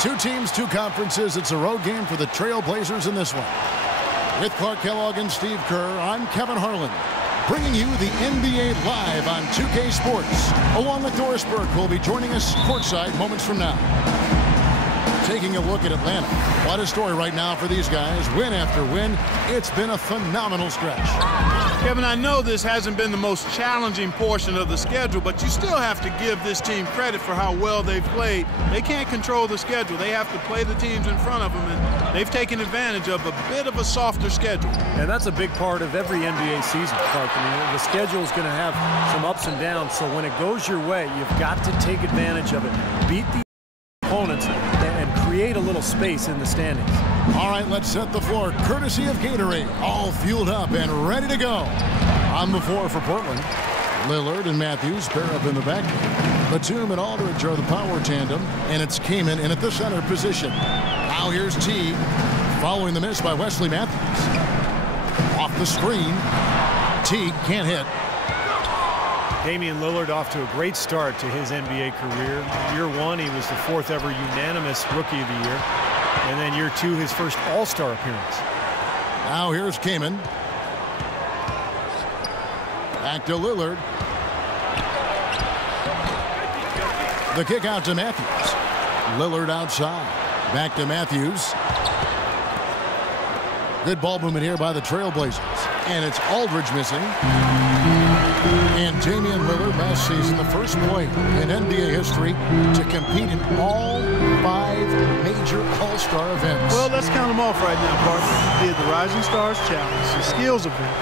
Two teams, two conferences. It's a road game for the Trailblazers in this one. With Clark Kellogg and Steve Kerr, I'm Kevin Harlan, bringing you the NBA live on 2K Sports, along with Doris Burke, who will be joining us courtside moments from now. Taking a look at Atlanta. What a story right now for these guys. Win after win. It's been a phenomenal stretch. Kevin, I know this hasn't been the most challenging portion of the schedule, but you still have to give this team credit for how well they've played. They can't control the schedule. They have to play the teams in front of them, and they've taken advantage of a bit of a softer schedule. And that's a big part of every NBA season, Clark. I mean, the schedule is going to have some ups and downs, so when it goes your way, you've got to take advantage of it. Beat the opponents and create a little space in the standings. All right, let's set the floor. Courtesy of Gatorade, all fueled up and ready to go. On the floor for Portland, Lillard and Matthews pair up in the back. Batum and Aldridge are the power tandem, and it's Kaman in at the center position. Now here's Teague, following the miss by Wesley Matthews. Off the screen, Teague can't hit. Damian Lillard off to a great start to his NBA career. Year one, he was the fourth ever unanimous Rookie of the Year. And then year two, his first All-Star appearance. Now here's Kaman. Back to Lillard. The kick out to Matthews. Lillard outside. Back to Matthews. Good ball movement here by the Trailblazers. And it's Aldridge missing. And Damian Lillard last season, the first player in NBA history to compete in all 5 major All-Star events. Well, let's count them off right now, partner. He did the Rising Stars Challenge, the skills event,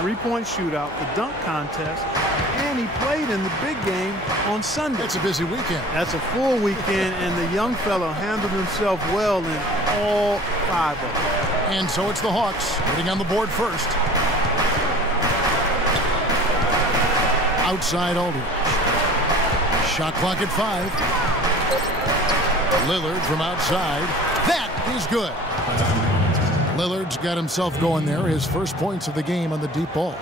three-point shootout, the dunk contest, and he played in the big game on Sunday. It's a busy weekend. That's a full weekend, and the young fellow handled himself well in all 5 of them. And so it's the Hawks getting on the board first. Outside Aldridge. Shot clock at 5. Lillard from outside. That is good. Lillard's got himself going there. His first points of the game on the deep ball.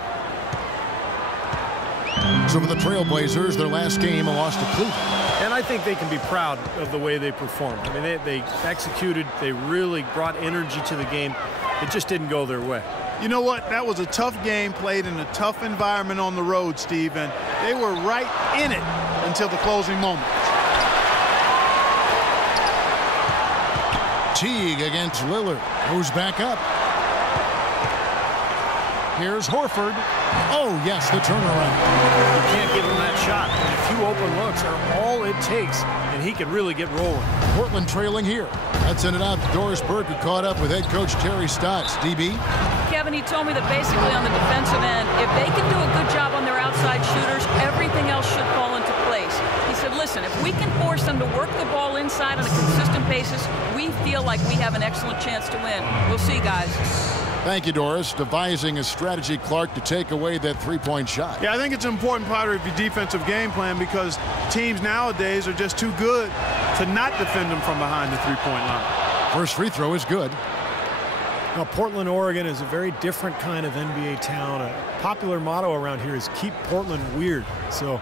So for the Trailblazers, their last game, a loss to Cleveland. And I think they can be proud of the way they performed. I mean, they executed. They really brought energy to the game. It just didn't go their way. You know what? That was a tough game played in a tough environment on the road, Steve, and they were right in it until the closing moment. Teague against Lillard. Moves back up. Here's Horford. Oh, yes, the turnaround. You can't give him that shot. A few open looks are all it takes, and he can really get rolling. Portland trailing here. Let's send it out to Doris Burke, who caught up with head coach Terry Stotts. DB? Kevin, he told me that basically on the defensive end, if they can do a good job on their outside shooters, everything else should fall into place. He said, listen, if we can force them to work the ball inside on a consistent basis, we feel like we have an excellent chance to win. We'll see, guys. Thank you, Doris. Devising a strategy, Clark, to take away that three-point shot. Yeah, I think it's an important part of your defensive game plan because teams nowadays are just too good to not defend them from behind the three-point line. First free throw is good. Now, Portland, Oregon is a very different kind of NBA town. A popular motto around here is keep Portland weird. So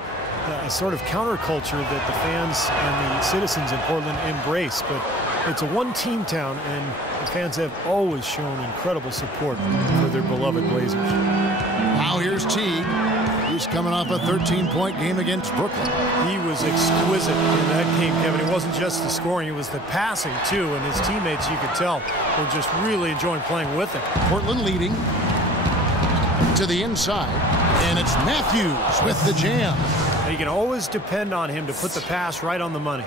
a sort of counterculture that the fans and the citizens in Portland embrace. But it's a one-team town, and the fans have always shown incredible support for their beloved Blazers. Now here's Teague. He's coming off a 13-point game against Brooklyn. He was exquisite in that game, Kevin. It wasn't just the scoring, it was the passing, too. And his teammates, you could tell, were just really enjoying playing with him. Portland leading to the inside, and it's Matthews with the jam. You can always depend on him to put the pass right on the money.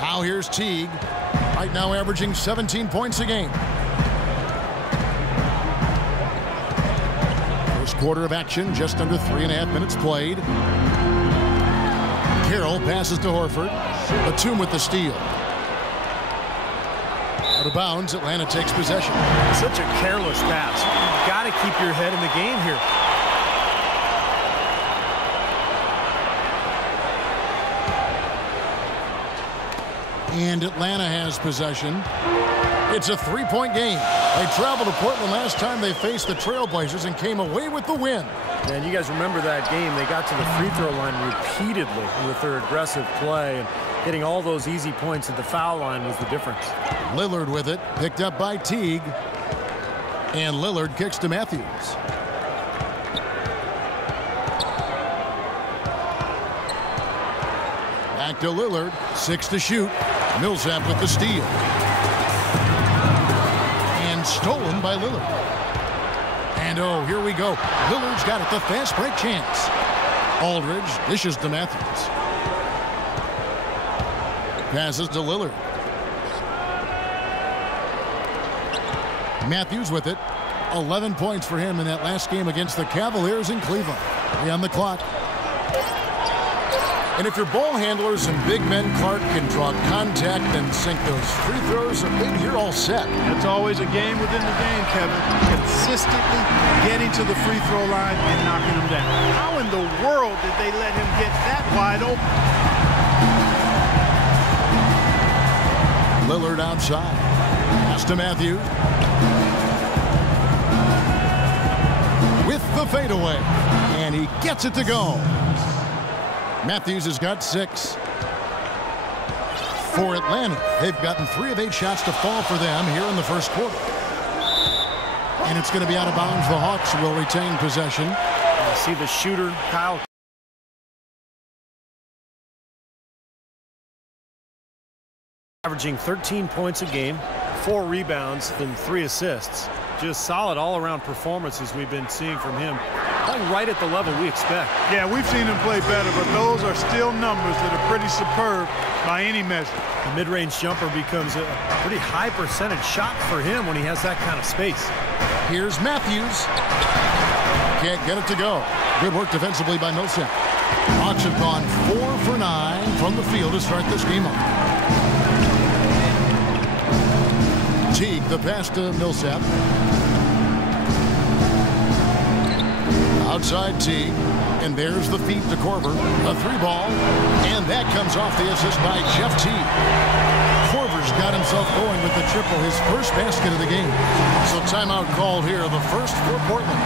Now here's Teague, right now averaging 17 points a game. First quarter of action, just under 3.5 minutes played. Carroll passes to Horford. Batum with the steal. Out of bounds, Atlanta takes possession. Such a careless pass. You've got to keep your head in the game here. And Atlanta has possession. It's a three-point game. They traveled to Portland last time they faced the Trailblazers and came away with the win. And you guys remember that game. They got to the free throw line repeatedly with their aggressive play, and getting all those easy points at the foul line was the difference. Lillard with it, picked up by Teague. And Lillard kicks to Matthews. Back to Lillard, 6 to shoot. Millsap with the steal. And stolen by Lillard. And oh, here we go. Lillard's got it, the fast break chance. Aldridge dishes to Matthews. Passes to Lillard. Matthews with it. 11 points for him in that last game against the Cavaliers in Cleveland. On the clock. And if your ball handlers and big men, Clark, can draw contact and sink those free throws, maybe you're all set. It's always a game within the game, Kevin. Consistently getting to the free throw line and knocking them down. How in the world did they let him get that wide open? Lillard outside. Pass to Matthews. With the fadeaway. And he gets it to go. Matthews has got 6. For Atlanta, they've gotten 3 of 8 shots to fall for them here in the first quarter. And it's going to be out of bounds. The Hawks will retain possession. See the shooter, Kyle. Averaging 13 points a game, 4 rebounds, and 3 assists. Just solid all-around performances we've been seeing from him. Playing right at the level we expect. Yeah, we've seen him play better, but those are still numbers that are pretty superb by any measure. The mid-range jumper becomes a pretty high percentage shot for him when he has that kind of space. Here's Matthews. Can't get it to go. Good work defensively by Millsap. Hawks have gone 4 for 9 from the field to start this game off. Teague, the pass to Millsap. Outside Teague, and there's the feed to Korver. A 3-ball, and that comes off the assist by Jeff Teague. Korver's got himself going with the triple, his first basket of the game. So timeout called here, the first for Portland.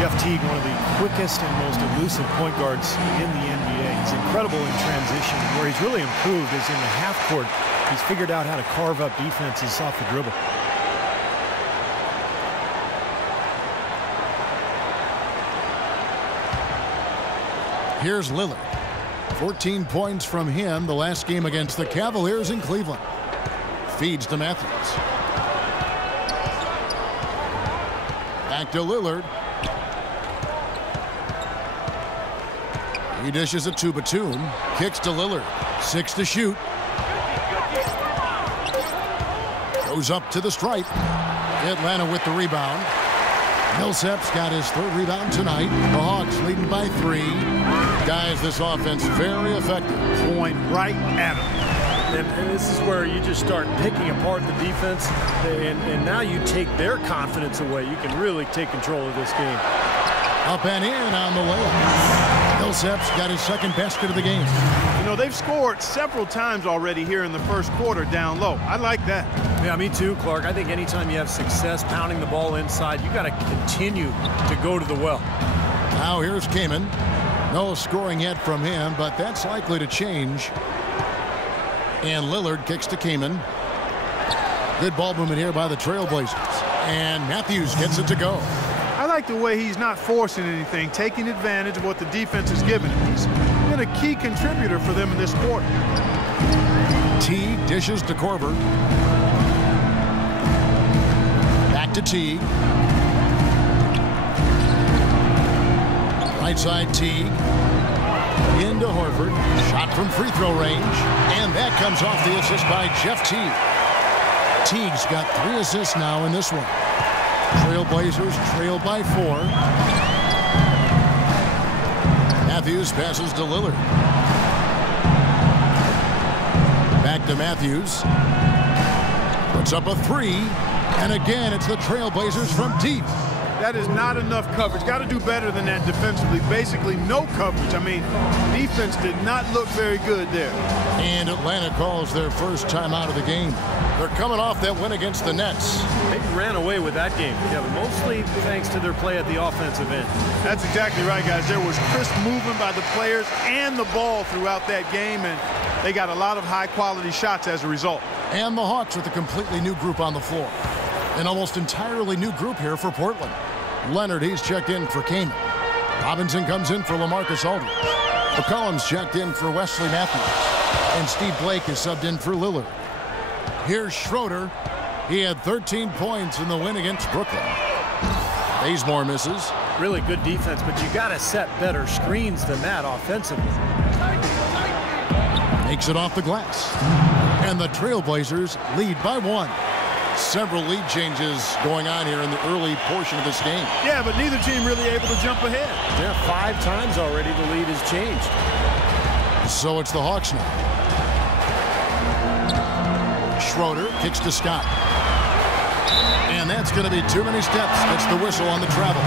Jeff Teague, one of the quickest and most elusive point guards in the NBA. He's incredible in transition. Where he's really improved is in the half court. He's figured out how to carve up defenses off the dribble. Here's Lillard. 14 points from him the last game against the Cavaliers in Cleveland. Feeds to Matthews. Back to Lillard. He dishes it to Batum. Kicks to Lillard. 6 to shoot. Goes up to the stripe. Atlanta with the rebound. Millsap's got his 3rd rebound tonight. The Hawks leading by 3. Guys, this offense very effective. Point right at him. And this is where you just start picking apart the defense, and now you take their confidence away. You can really take control of this game. Up and in on the layup. Millsap's got his 2nd basket of the game. You know, they've scored several times already here in the first quarter down low. I like that. Yeah, me too, Clark. I think anytime you have success pounding the ball inside, you got to continue to go to the well. Now here's Kaman. No scoring yet from him, but that's likely to change. And Lillard kicks to Kaman. Good ball movement here by the Trailblazers. And Matthews gets it to go. I like the way he's not forcing anything, taking advantage of what the defense has given him. He's been a key contributor for them in this quarter. Teague dishes to Korver. Back to Teague. Right side Teague. Into Horford. Shot from free throw range. And that comes off the assist by Jeff Teague. Teague's got 3 assists now in this one. Trailblazers trail by 4. Matthews passes to Lillard. Back to Matthews. Puts up a 3. And again, it's the Trailblazers from deep. that is not enough coverage. Got to do better than that defensively. Basically, no coverage. I mean, defense did not look very good there. And Atlanta calls their first timeout of the game. They're coming off that win against the Nets. They ran away with that game. Yeah, but mostly thanks to their play at the offensive end. That's exactly right, guys. There was crisp movement by the players and the ball throughout that game, and they got a lot of high-quality shots as a result. And the Hawks with a completely new group on the floor. An almost entirely new group here for Portland. Leonard, he's checked in for Kaman. Robinson comes in for LaMarcus Aldridge. McCollum's checked in for Wesley Matthews. And Steve Blake is subbed in for Lillard. Here's Schroeder. He had 13 points in the win against Brooklyn. Bazemore misses. Really good defense, but you got to set better screens than that offensively. Makes it off the glass. And the Trailblazers lead by 1. Several lead changes going on here in the early portion of this game. Yeah, but neither team really able to jump ahead. Yeah, 5 times already the lead has changed. So it's the Hawks now. Schroeder kicks to Scott. And that's going to be too many steps. Gets the whistle on the travel.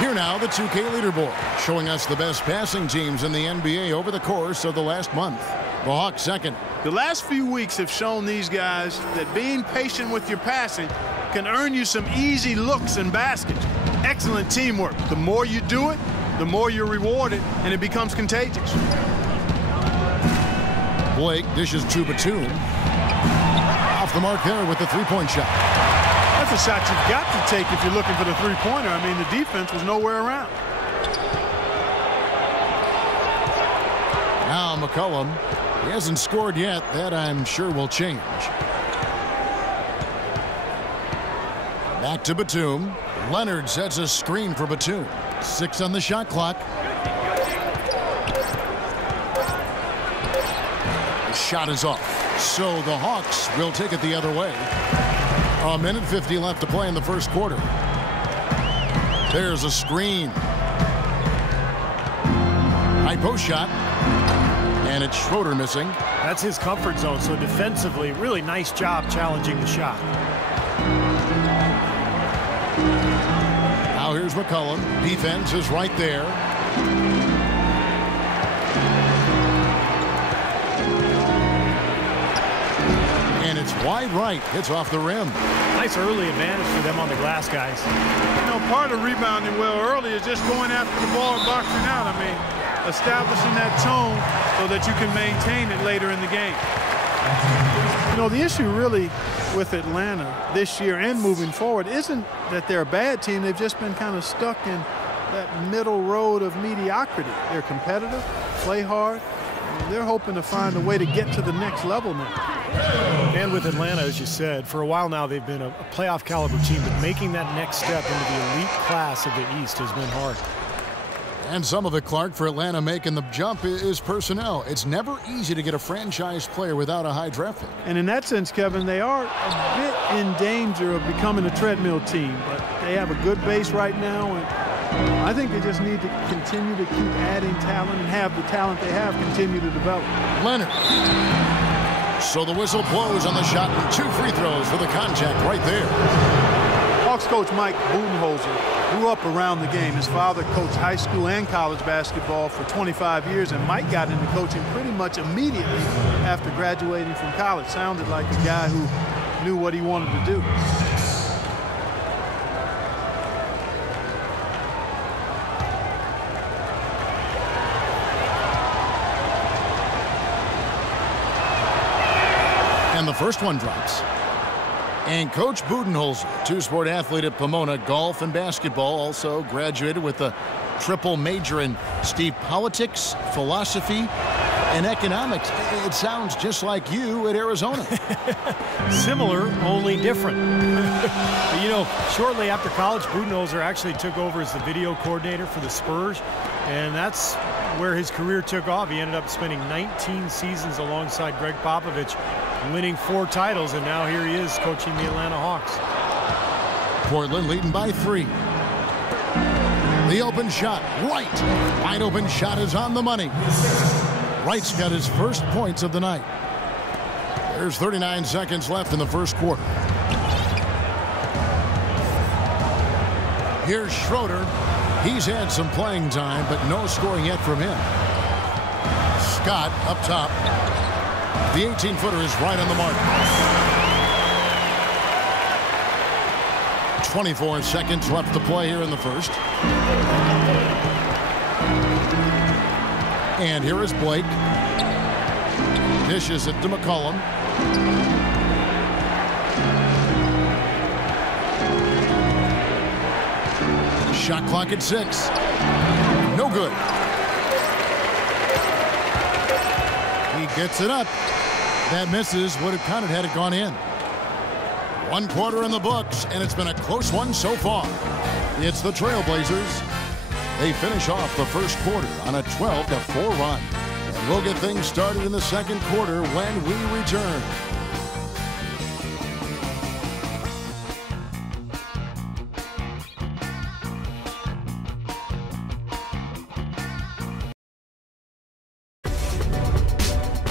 Here now, the 2K leaderboard, showing us the best passing teams in the NBA over the course of the last month. The Hawks second. The last few weeks have shown these guys that being patient with your passing can earn you some easy looks and baskets. Excellent teamwork. The more you do it, the more you're rewarded, and it becomes contagious. Blake dishes to Batum. Off the mark there with the three-point shot. That's a shot you've got to take if you're looking for the three-pointer. I mean, the defense was nowhere around. Now McCollum. He hasn't scored yet. That, I'm sure, will change. Back to Batum. Leonard sets a screen for Batum. 6 on the shot clock. The shot is off. So the Hawks will take it the other way. 1:50 left to play in the first quarter. There's a screen. High post shot. And it's Schroeder missing. That's his comfort zone, so defensively, really nice job challenging the shot. Now here's McCollum. Defense is right there. And it's wide right. It's off the rim. Nice early advantage for them on the glass, guys. You know, part of rebounding well early is just going after the ball and boxing out. I mean, establishing that tone so that you can maintain it later in the game. You know, the issue really with Atlanta this year and moving forward isn't that they're a bad team. They've just been kind of stuck in that middle road of mediocrity. They're competitive, play hard. They're hoping to find a way to get to the next level now. And with Atlanta, as you said, for a while now they've been a playoff caliber team, but making that next step into the elite class of the East has been hard. And some of it, Clark, for Atlanta making the jump is personnel. It's never easy to get a franchise player without a high draft pick. And in that sense, Kevin, they are a bit in danger of becoming a treadmill team. But they have a good base right now, and I think they just need to continue to keep adding talent and have the talent they have continue to develop. Leonard. So the whistle blows on the shot, and 2 free throws for the contact right there. Hawks coach Mike Budenholzer grew up around the game. His father coached high school and college basketball for 25 years, and Mike got into coaching pretty much immediately after graduating from college. Sounded like a guy who knew what he wanted to do. And the first one drops. And Coach Budenholzer, 2-sport athlete at Pomona, golf and basketball, also graduated with a triple major in politics, philosophy, and economics. It sounds just like you at Arizona. Similar, only different. But, you know, shortly after college, Budenholzer actually took over as the video coordinator for the Spurs, and that's where his career took off. He ended up spending 19 seasons alongside Greg Popovich, winning 4 titles, and now here he is coaching the Atlanta Hawks. Portland leading by 3. The open shot, Wright. Wide open shot is on the money. Wright's got his first points of the night. There's 39 seconds left in the first quarter. Here's Schroeder. He's had some playing time, but no scoring yet from him. Scott up top. The 18-footer is right on the mark. 24 seconds left to play here in the first. And here is Blake. Dishes it to McCollum. Shot clock at 6. No good. He gets it up. That misses. Would have counted had it gone in. 1 quarter in the books, and it's been a close one so far. It's the Trailblazers. They finish off the first quarter on a 12-4 run. And we'll get things started in the second quarter when we return.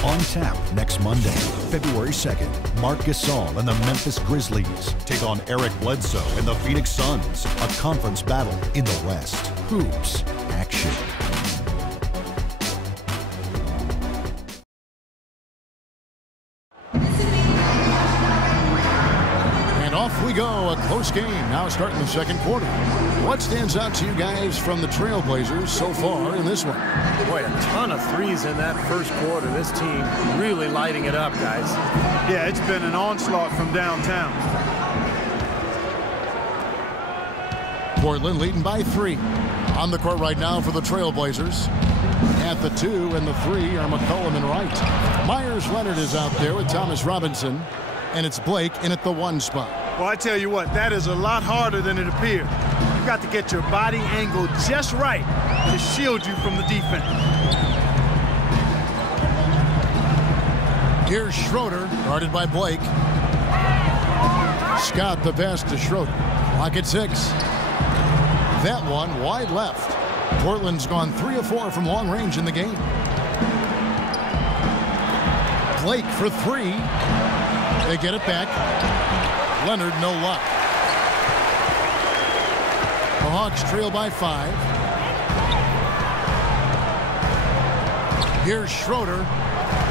On tap next Monday, February 2nd, Marc Gasol and the Memphis Grizzlies take on Eric Bledsoe and the Phoenix Suns, a conference battle in the West. Hoops action. And off we go, a close game now starting the second quarter. What stands out to you guys from the Trailblazers so far in this one? Boy, a ton of threes in that first quarter. This team really lighting it up, guys. Yeah, it's been an onslaught from downtown. Portland leading by 3. On the court right now for the Trailblazers. At the 2 and the 3 are McCollum and Wright. Myers Leonard is out there with Thomas Robinson. And it's Blake in at the 1 spot. Well, I tell you what, that is a lot harder than it appeared. You've got to get your body angle just right to shield you from the defense. Here's Schroeder, guarded by Blake. Scott the pass to Schroeder. Clock at 6. That one wide left. Portland's gone 3 of 4 from long range in the game. Blake for 3. They get it back. Leonard, no luck. The Hawks trail by 5. Here's Schroeder.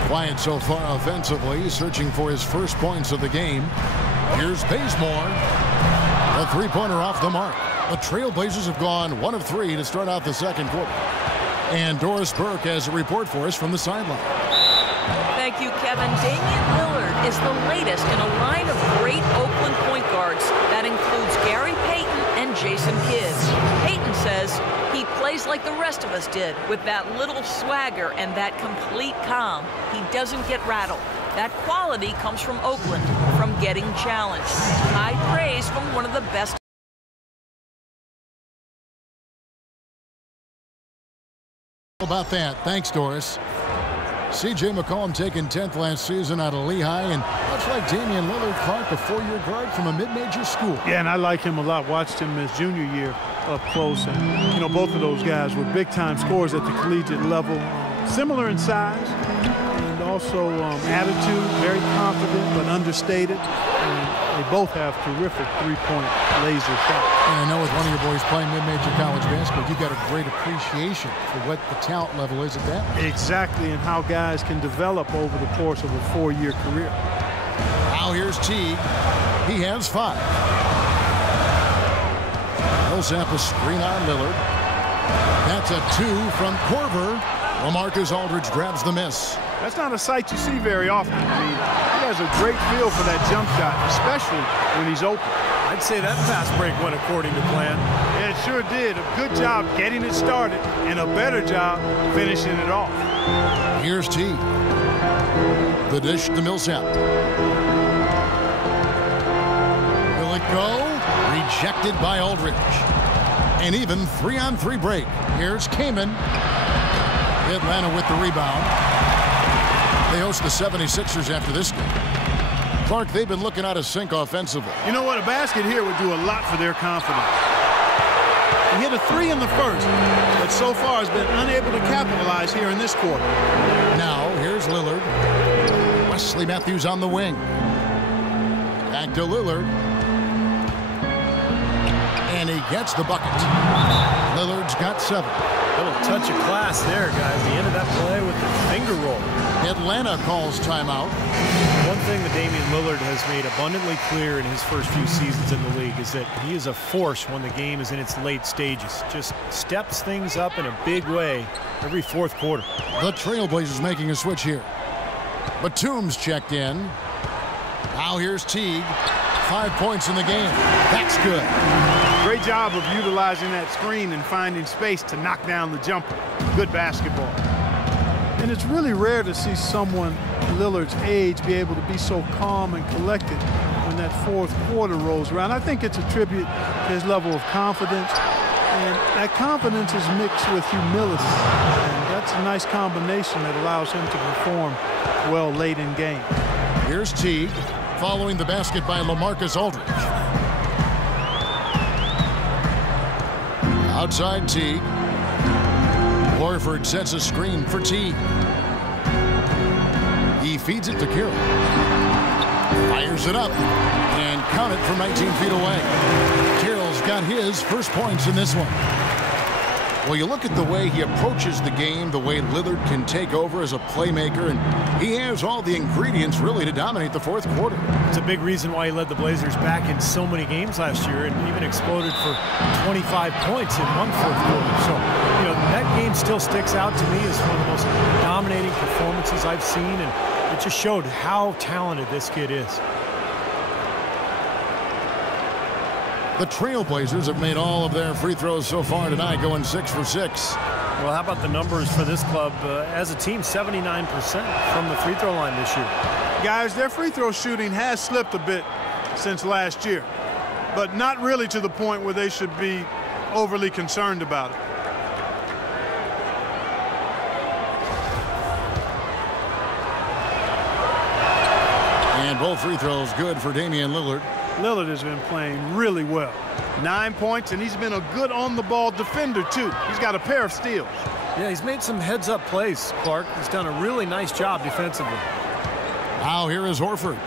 Quiet so far offensively, searching for his first points of the game. Here's Bazemore. A three-pointer off the mark. The Trailblazers have gone 1 of 3 to start out the second quarter. And Doris Burke has a report for us from the sideline. Thank you, Kevin. Damian Lillard is the latest in a line of great Oakland point guards. That includes Gary Payton and Jason Kidd. Payton says he plays like the rest of us did, with that little swagger and that complete calm. He doesn't get rattled. That quality comes from Oakland, from getting challenged. High praise from one of the best. About that. Thanks, Doris. C.J. McCollum taken 10th last season out of Lehigh, and much like Damian Lillard, Clark, a 4-year guard from a mid-major school. Yeah, and I like him a lot. Watched him his junior year up close, and, you know, both of those guys were big-time scorers at the collegiate level. Similar in size and also attitude, very confident but understated. And they both have terrific three-point laser shots. And I know with one of your boys playing mid-major college basketball, you got a great appreciation for what the talent level is at that. Exactly, and how guys can develop over the course of a 4-year career. Now here's Teague. He has 5. Millsap a screen on Lillard. That's a 2 from Korver. LaMarcus Aldridge grabs the miss. That's not a sight you see very often. I mean, he has a great feel for that jump shot, especially when he's open. I'd say that fast break went according to plan. Yeah, it sure did. A good job getting it started and a better job finishing it off. Here's T. The dish to Millsap. Will it go? Rejected by Aldridge. An even 3-on-3 break. Here's Kaman. Atlanta with the rebound. They host the 76ers after this game. Clark, they've been looking out of sync offensively. You know what? A basket here would do a lot for their confidence. He hit a 3 in the first, but so far has been unable to capitalize here in this quarter. Now, here's Lillard. Wesley Matthews on the wing. Back to Lillard. And he gets the bucket. Lillard's got 7. A little touch of class there, guys. The end of that play with the finger roll. Atlanta calls timeout. One thing that Damian Lillard has made abundantly clear in his first few seasons in the league is that he is a force when the game is in its late stages. Just steps things up in a big way every fourth quarter. The Trailblazers making a switch here. Batum's checked in. Now here's Teague. 5 points in the game. That's good. Great job of utilizing that screen and finding space to knock down the jumper. Good basketball. And it's really rare to see someone Lillard's age be able to be so calm and collected when that fourth quarter rolls around. I think it's a tribute to his level of confidence. And that confidence is mixed with humility. And that's a nice combination that allows him to perform well late in game. Here's Teague. Following the basket by LaMarcus Aldridge. Outside Teague. Horford sets a screen for Teague. He feeds it to Carroll. Fires it up. And count it from 19 feet away. Carroll's got his first points in this one. Well, you look at the way he approaches the game, the way Lillard can take over as a playmaker, and he has all the ingredients really to dominate the fourth quarter. It's a big reason why he led the Blazers back in so many games last year and even exploded for 25 points in one fourth quarter. So, you know, that game still sticks out to me as one of the most dominating performances I've seen, and it just showed how talented this kid is. The Trailblazers have made all of their free throws so far tonight, going 6 for 6. Well, how about the numbers for this club? As a team, 79% from the free throw line this year. Guys, their free throw shooting has slipped a bit since last year, but not really to the point where they should be overly concerned about it. And both free throws good for Damian Lillard. Lillard has been playing really well. 9 points, and he's been a good on-the-ball defender, too. He's got a pair of steals. Yeah, he's made some heads-up plays, Clark. He's done a really nice job defensively. Now here is Horford.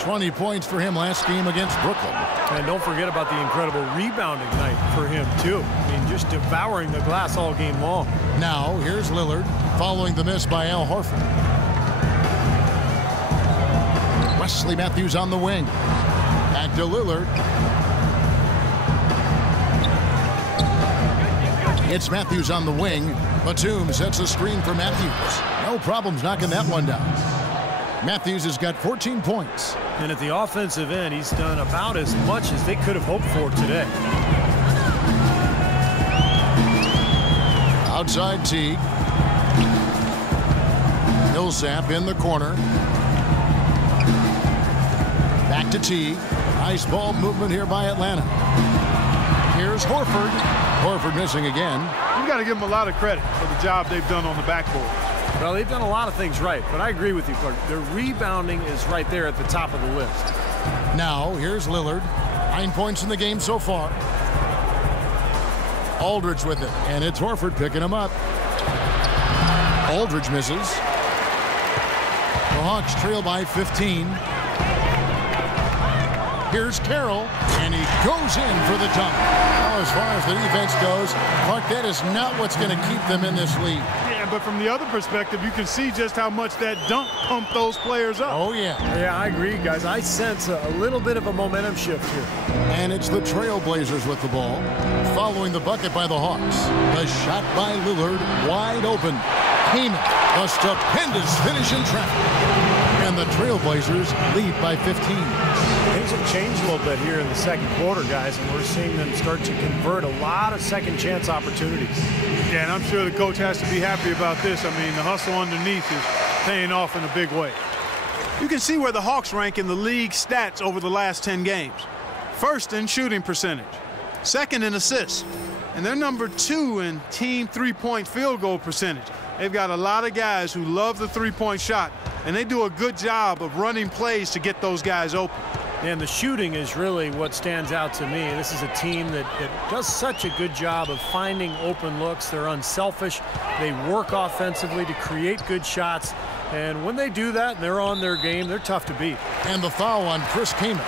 20 points for him last game against Brooklyn. And don't forget about the incredible rebounding night for him, too. I mean, just devouring the glass all game long. Now here's Lillard following the miss by Al Horford. Wesley Matthews on the wing. Back to Lillard. It's Matthews on the wing. Batum sets a screen for Matthews. No problems knocking that one down. Matthews has got 14 points. And at the offensive end, he's done about as much as they could have hoped for today. Outside Teague. Millsap in the corner. Back to Teague. Nice ball movement here by Atlanta. Here's Horford. Horford missing again. You've got to give them a lot of credit for the job they've done on the backboard. Well, they've done a lot of things right, but I agree with you, Clark. Their rebounding is right there at the top of the list. Now, here's Lillard. 9 points in the game so far. Aldridge with it, and it's Horford picking him up. Aldridge misses. The Hawks trail by 15. Here's Carroll, and he goes in for the dunk. Now, as far as the defense goes, Clark, that is not what's going to keep them in this league. Yeah, but from the other perspective, you can see just how much that dunk pumped those players up. Oh, yeah. Yeah, I agree, guys. I sense a little bit of a momentum shift here. And it's the Trailblazers with the ball. Following the bucket by the Hawks. The shot by Lillard, wide open. Heyman, a stupendous finish in traffic. And the Trailblazers lead by 15. Things have changed a little bit here in the second quarter, guys, and we're seeing them start to convert a lot of second chance opportunities. Yeah, and I'm sure the coach has to be happy about this. I mean, the hustle underneath is paying off in a big way. You can see where the Hawks rank in the league stats over the last 10 games. First in shooting percentage, second in assists, and they're number 2 in team three-point field goal percentage. They've got a lot of guys who love the three-point shot, and they do a good job of running plays to get those guys open. And the shooting is really what stands out to me. This is a team that does such a good job of finding open looks. They're unselfish. They work offensively to create good shots. And when they do that and they're on their game, they're tough to beat. And the foul on Chris Kaman.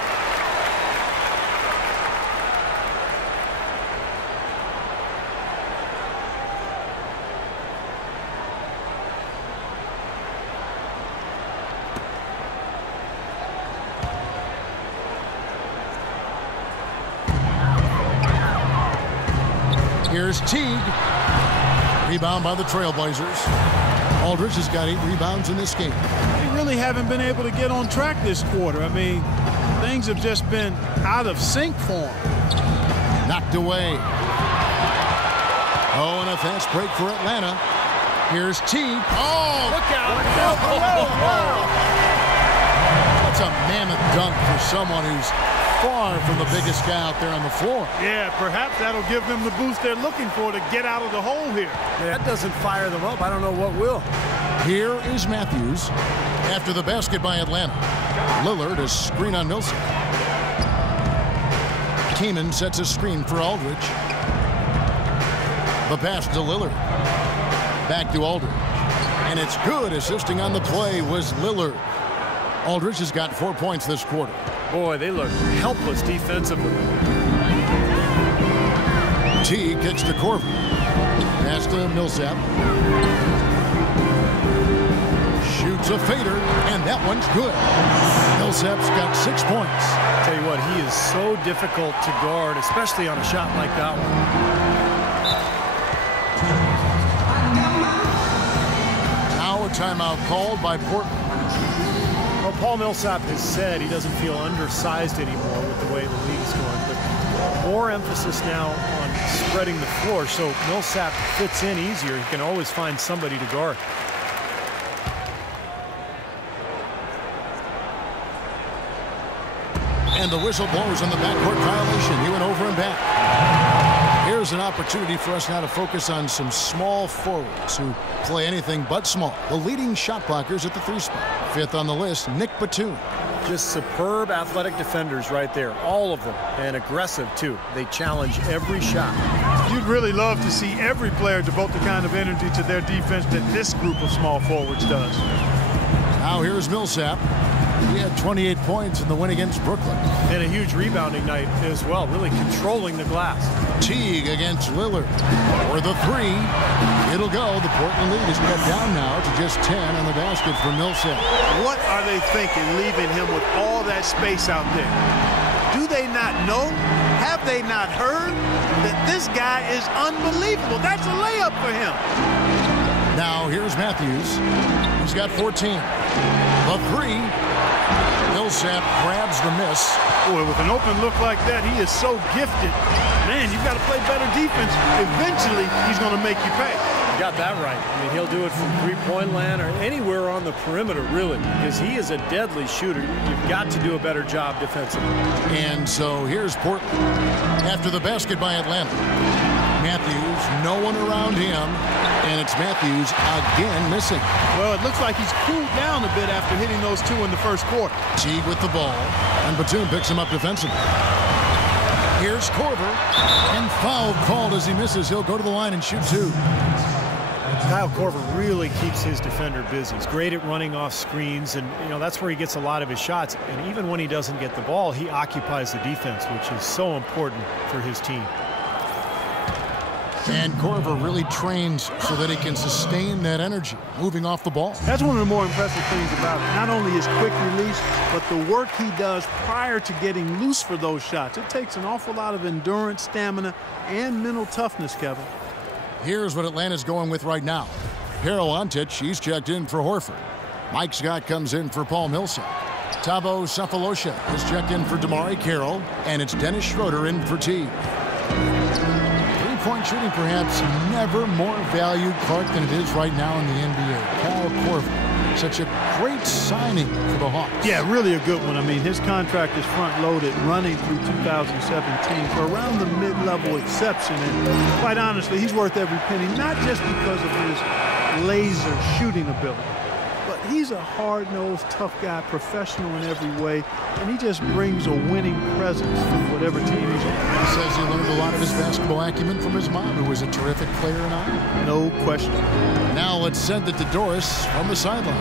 Here's Teague. Rebound by the Trailblazers. Aldridge has got 8 rebounds in this game. They really haven't been able to get on track this quarter. I mean, things have just been out of sync for them. Knocked away. Oh, and a fast break for Atlanta. Here's Teague. Oh! Look out! That's a mammoth dunk for someone who's far from the biggest guy out there on the floor. Yeah, perhaps that'll give them the boost they're looking for to get out of the hole here. Yeah, that doesn't fire them up. I don't know what will. Here is Matthews after the basket by Atlanta. Lillard is screen on Millsap. Kaman sets a screen for Aldridge. The pass to Lillard. Back to Aldridge. And it's good. Assisting on the play was Lillard. Aldridge has got 4 points this quarter. Boy, they look helpless defensively. T kicks to Corver. Pass to Millsap. Shoots a fader, and that one's good. Millsap's got 6 points. Tell you what, he is so difficult to guard, especially on a shot like that one. Now a timeout called by Portland. Well, Paul Millsap has said he doesn't feel undersized anymore with the way the league's going, but more emphasis now on spreading the floor, so Millsap fits in easier. He can always find somebody to guard. And the whistle blows on the backcourt violation. He went over and back. Here's an opportunity for us now to focus on some small forwards who play anything but small. The leading shot blockers at the 3 spot. 5th on the list, Nick Batum. Just superb athletic defenders right there, all of them, and aggressive too. They challenge every shot. You'd really love to see every player devote the kind of energy to their defense that this group of small forwards does. Now here's Millsap. He had 28 points in the win against Brooklyn. And a huge rebounding night as well, really controlling the glass. Teague against Lillard. For the 3. It'll go. The Portland lead is cut down now to just 10 on the basket for Millsap. What are they thinking leaving him with all that space out there? Do they not know? Have they not heard that this guy is unbelievable? That's a layup for him. Now here's Matthews. He's got 14. The 3. Millsap grabs the miss. Boy, with an open look like that, he is so gifted. Man, you've got to play better defense. Eventually, he's going to make you pay. You got that right. I mean, he'll do it from three-point land or anywhere on the perimeter, really, because he is a deadly shooter. You've got to do a better job defensively. And so here's Portland. After the basket by Atlanta. Matthews, no one around him, and it's Matthews again missing. Well, it looks like he's cooled down a bit after hitting those 2 in the first quarter. Teague with the ball, and Batum picks him up defensively. Here's Corver, and foul called as he misses. He'll go to the line and shoot 2. Kyle Korver really keeps his defender busy. He's great at running off screens, and that's where he gets a lot of his shots. And even when he doesn't get the ball, he occupies the defense, which is so important for his team. And Corver really trains so that he can sustain that energy, moving off the ball. That's one of the more impressive things about it. Not only his quick release, but the work he does prior to getting loose for those shots. It takes an awful lot of endurance, stamina, and mental toughness, Kevin. Here's what Atlanta's going with right now. Harold Antich, he's checked in for Horford. Mike Scott comes in for Paul Millsap. Thabo Sefolosha is checked in for Damari Carroll, and it's Dennis Schroeder in for T. Three-point shooting perhaps never more valued, Clark, than it is right now in the NBA. Kyle Korver, such a great signing for the Hawks. Yeah, really a good one. I mean, his contract is front-loaded, running through 2017 for around the mid-level exception. And quite honestly, he's worth every penny, not just because of his laser shooting ability, but he's a hard-nosed, tough guy, professional in every way, and he just brings a winning presence to whatever team he's on. He says he learned a lot of his basketball acumen from his mom, who was a terrific player in Iowa. No question. Now let's send it to Doris from the sideline.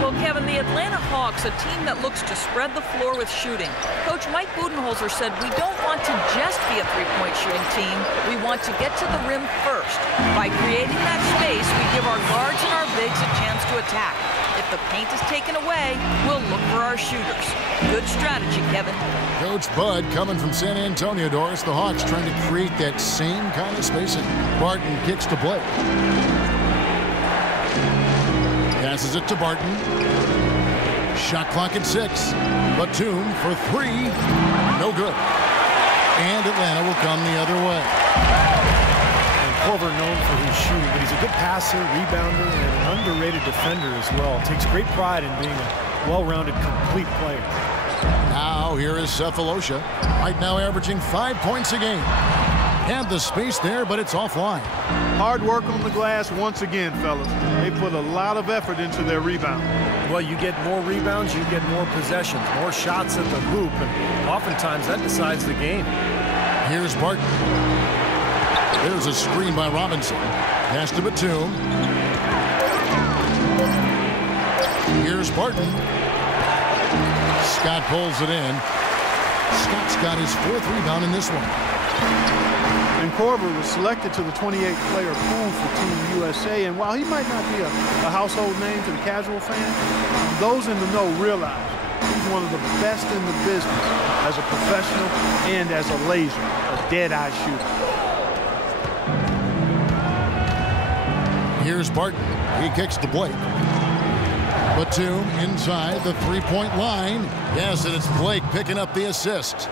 Well, Kevin, the Atlanta Hawks, a team that looks to spread the floor with shooting. Coach Mike Budenholzer said, we don't want to just be a three-point shooting team. We want to get to the rim first. By creating that space, we give our guards and our bigs a chance to attack. If the paint is taken away, we'll look for our shooters. Good strategy, Kevin. Coach Bud coming from San Antonio, Doris. The Hawks trying to create that same kind of spacing. Barton kicks to Blake. Passes it to Barton. Shot clock at 6. Batum for 3. No good. And Atlanta will come the other way. And Korver known for his shooting, but he's a good passer, rebounder, and an underrated defender as well. Takes great pride in being a well-rounded, complete player. Now here is Cephalosha. Right now averaging 5 points a game. Had the space there, but it's offline. Hard work on the glass once again, fellas. They put a lot of effort into their rebound. Well, you get more rebounds, you get more possessions, more shots at the hoop, and oftentimes that decides the game. Here's Barton. There's a screen by Robinson. Pass to Batum. Here's Barton. Scott pulls it in. Scott's got his 4th rebound in this one. And Korver was selected to the 28-player pool for Team USA. And while he might not be a household name to the casual fan, those in the know realize he's one of the best in the business as a professional and as a laser, a dead-eye shooter. Here's Barton. He kicks to Blake. Batum inside the three-point line. Yes, and it's Blake picking up the assist.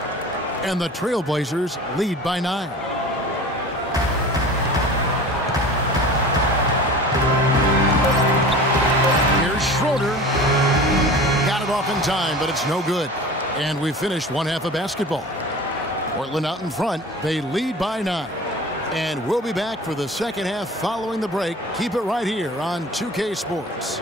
And the Trailblazers lead by 9. Schroeder got it off in time, but it's no good. And we finished one half of basketball. Portland out in front. They lead by 9. And we'll be back for the second half following the break. Keep it right here on 2K Sports.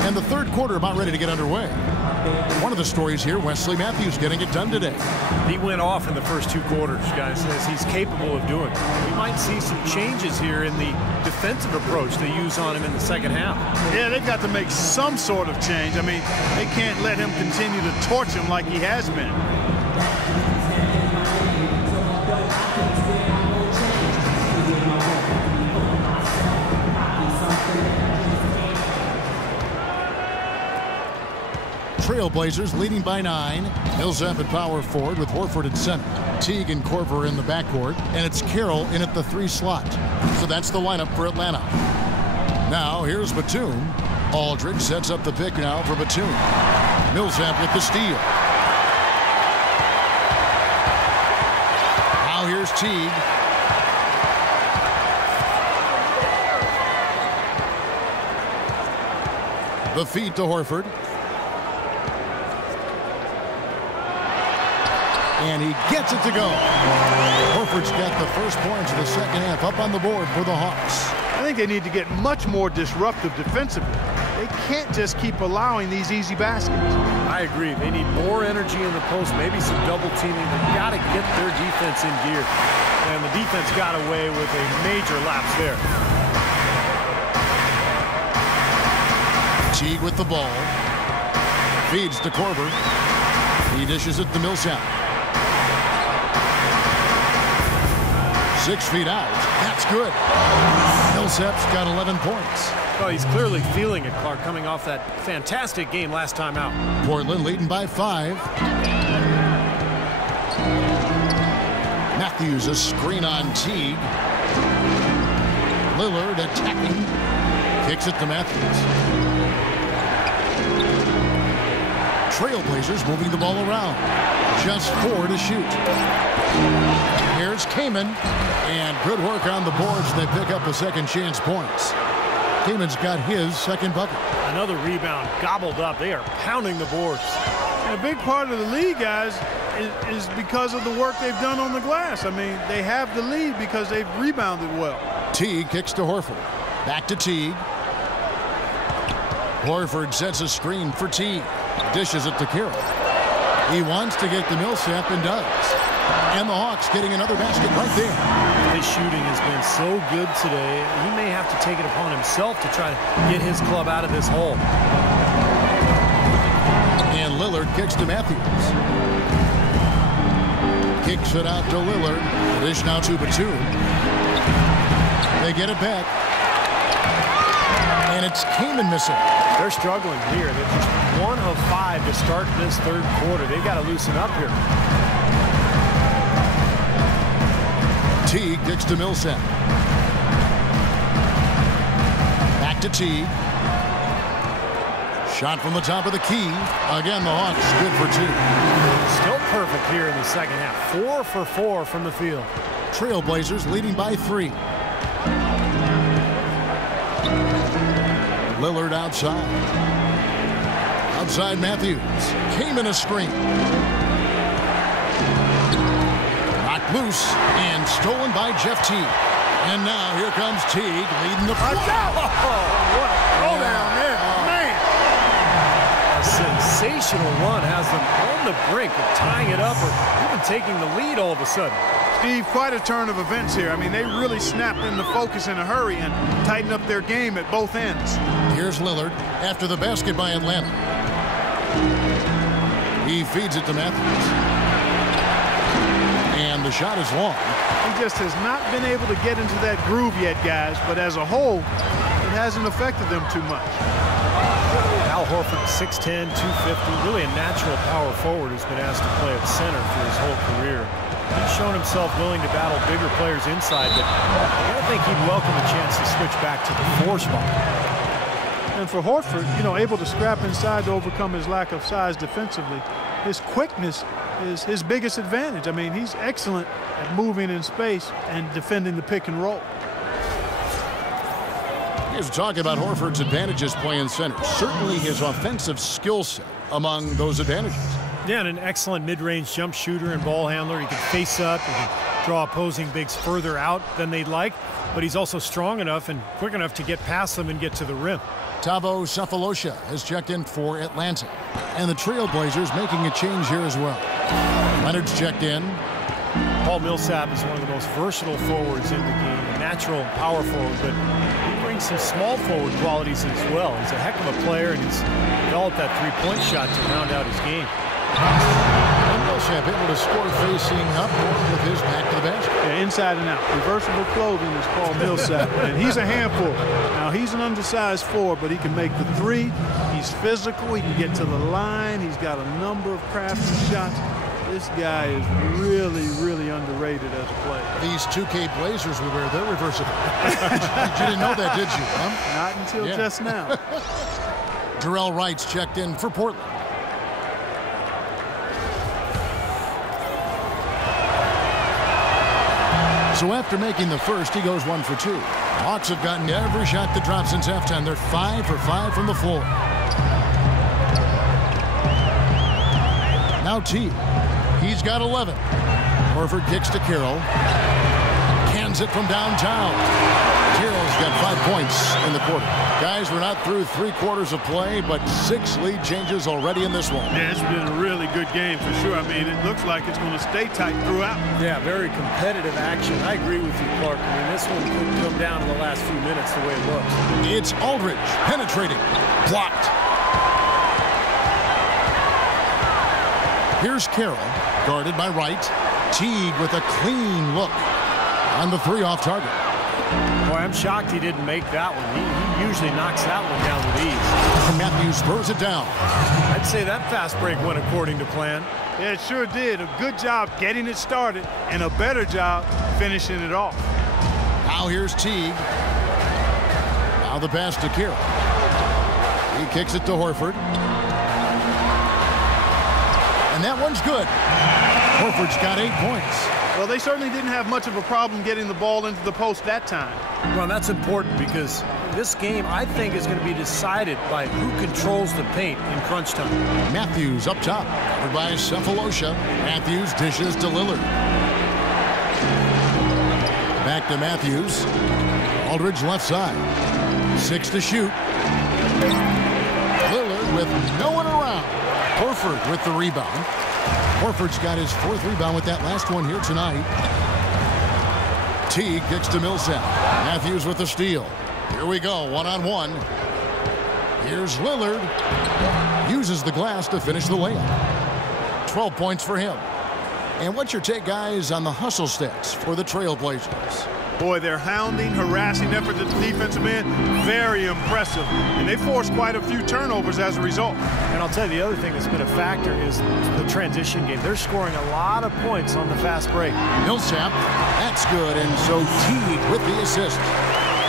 And the third quarter about ready to get underway. One of the stories here, Wesley Matthews getting it done today. He went off in the first 2 quarters, guys, as he's capable of doing. We might see some changes here in the defensive approach they use on him in the second half. Yeah, they've got to make some sort of change. I mean, they can't let him continue to torch him like he has been. Trailblazers leading by 9. Millsap at power forward with Horford at center. Teague and Korver in the backcourt. And it's Carroll in at the 3 slot. So that's the lineup for Atlanta. Now here's Batum. Aldridge sets up the pick now for Batum. Millsap with the steal. Now here's Teague. The feed to Horford. And he gets it to go. Horford's got the first points of the second half up on the board for the Hawks. I think they need to get much more disruptive defensively. They can't just keep allowing these easy baskets. I agree. They need more energy in the post, maybe some double teaming. They've got to get their defense in gear. And the defense got away with a major lapse there. Teague with the ball. Feeds to Korver. He dishes it to Millsap. 6 feet out. That's good. Millsap's got 11 points. Well, he's clearly feeling it, Clark, coming off that fantastic game last time out. Portland leading by 5. Matthews a screen on Teague. Lillard attacking. Kicks it to Matthews. Trailblazers moving the ball around. Just 4 to shoot. Here's Kaman. And good work on the boards. They pick up the second chance points. Kaman's got his second bucket. Another rebound gobbled up. They are pounding the boards. A big part of the lead, guys, is because of the work they've done on the glass. I mean, they have the lead because they've rebounded well. Teague kicks to Horford. Back to Teague. Horford sets a screen for Teague. Dishes it to Carroll. He wants to get the Millsap and does. And the Hawks getting another basket right there. His shooting has been so good today. He may have to take it upon himself to try to get his club out of this hole. And Lillard kicks to Matthews. Kicks it out to Lillard. The dish now 2-2. They get it back. And it's Kaman missing. They're struggling here. They're just 1 of 5 to start this third quarter. They've got to loosen up here. Teague kicks to Millsap. Back to Teague. Shot from the top of the key. Again, the Hawks good for 2. Still perfect here in the second half. 4 for 4 from the field. Trailblazers leading by 3. Lillard outside. Outside Matthews. Came in a screen. Knocked loose and stolen by Jeff Teague. And now here comes Teague leading the floor. What a throw down there. Man. A sensational run has them on the brink of tying it up or even taking the lead all of a sudden. Steve, quite a turn of events here. I mean, they really snapped into focus in a hurry and tightened up their game at both ends. Here's Lillard after the basket by Atlanta. He feeds it to Matthews. And the shot is long. He just has not been able to get into that groove yet, guys. But as a whole, it hasn't affected them too much. Al Horford, 6'10", 250, really a natural power forward who's been asked to play at center for his whole career. He's shown himself willing to battle bigger players inside, but I don't think he'd welcome a chance to switch back to the 4 spot. And for Horford, able to scrap inside to overcome his lack of size defensively, his quickness is his biggest advantage. I mean, he's excellent at moving in space and defending the pick and roll. Here's talking about Horford's advantages playing center. Certainly his offensive skill set among those advantages. Yeah, and an excellent mid-range jump shooter and ball handler. He can face up, he can draw opposing bigs further out than they'd like, but he's also strong enough and quick enough to get past them and get to the rim. Tavo Cephalosha has checked in for Atlanta. And the Trailblazers making a change here as well. Leonard's checked in. Paul Millsap is one of the most versatile forwards in the game, a natural power forward, but he brings some small forward qualities as well. He's a heck of a player, and he's developed that three-point shot to round out his game. And Millsap able to score facing up with his back to the basket. Yeah, inside and out. Reversible clothing is Paul Millsap, and he's a handful. Now, he's an undersized 4, but he can make the 3. He's physical. He can get to the line. He's got a number of crafty shots. This guy is really, really underrated as a player. These 2K Blazers we wear, they're reversible. You didn't know that, did you? Huh? Not until just now. Jarrell Wright's checked in for Portland. So after making the first, he goes 1 for 2. Hawks have gotten every shot that dropped since halftime. They're 5 for 5 from the floor. Now T. He's got 11. Horford kicks to Carroll. Cans it from downtown. Carroll's got 5 points in the quarter. Guys, we're not through 3 quarters of play, but 6 lead changes already in this one. Yeah, it's been a really good game for sure. I mean, it looks like it's going to stay tight throughout. Yeah, very competitive action. I agree with you, Clark. I mean, this one could come down in the last few minutes the way it looks. It's Aldridge penetrating. Blocked. Here's Carroll, guarded by Wright. Teague with a clean look on the 3 off target. Boy, I'm shocked he didn't make that one. He usually knocks that one down with ease. Matthews throws it down. I'd say that fast break went according to plan. Yeah, it sure did. A good job getting it started and a better job finishing it off. Now here's Teague. Now the pass to Carroll. He kicks it to Horford. And that one's good. Horford's got 8 points. Well, they certainly didn't have much of a problem getting the ball into the post that time. Well, that's important because this game, I think, is going to be decided by who controls the paint in crunch time. Matthews up top, covered by Cephalosha. Matthews dishes to Lillard. Back to Matthews. Aldridge left side. 6 to shoot. Lillard with no one around. Horford with the rebound. Horford's got his 4th rebound with that last one here tonight. Teague kicks to Millsap. Matthews with the steal. Here we go, one-on-one. Here's Lillard. Uses the glass to finish the layup. 12 points for him. And what's your take, guys, on the hustle stats for the Trailblazers? Boy, their hounding, harassing effort at the defensive end, very impressive. And they forced quite a few turnovers as a result. And I'll tell you, the other thing that's been a factor is the transition game. They're scoring a lot of points on the fast break. Millsap, that's good, and so Teague with the assist.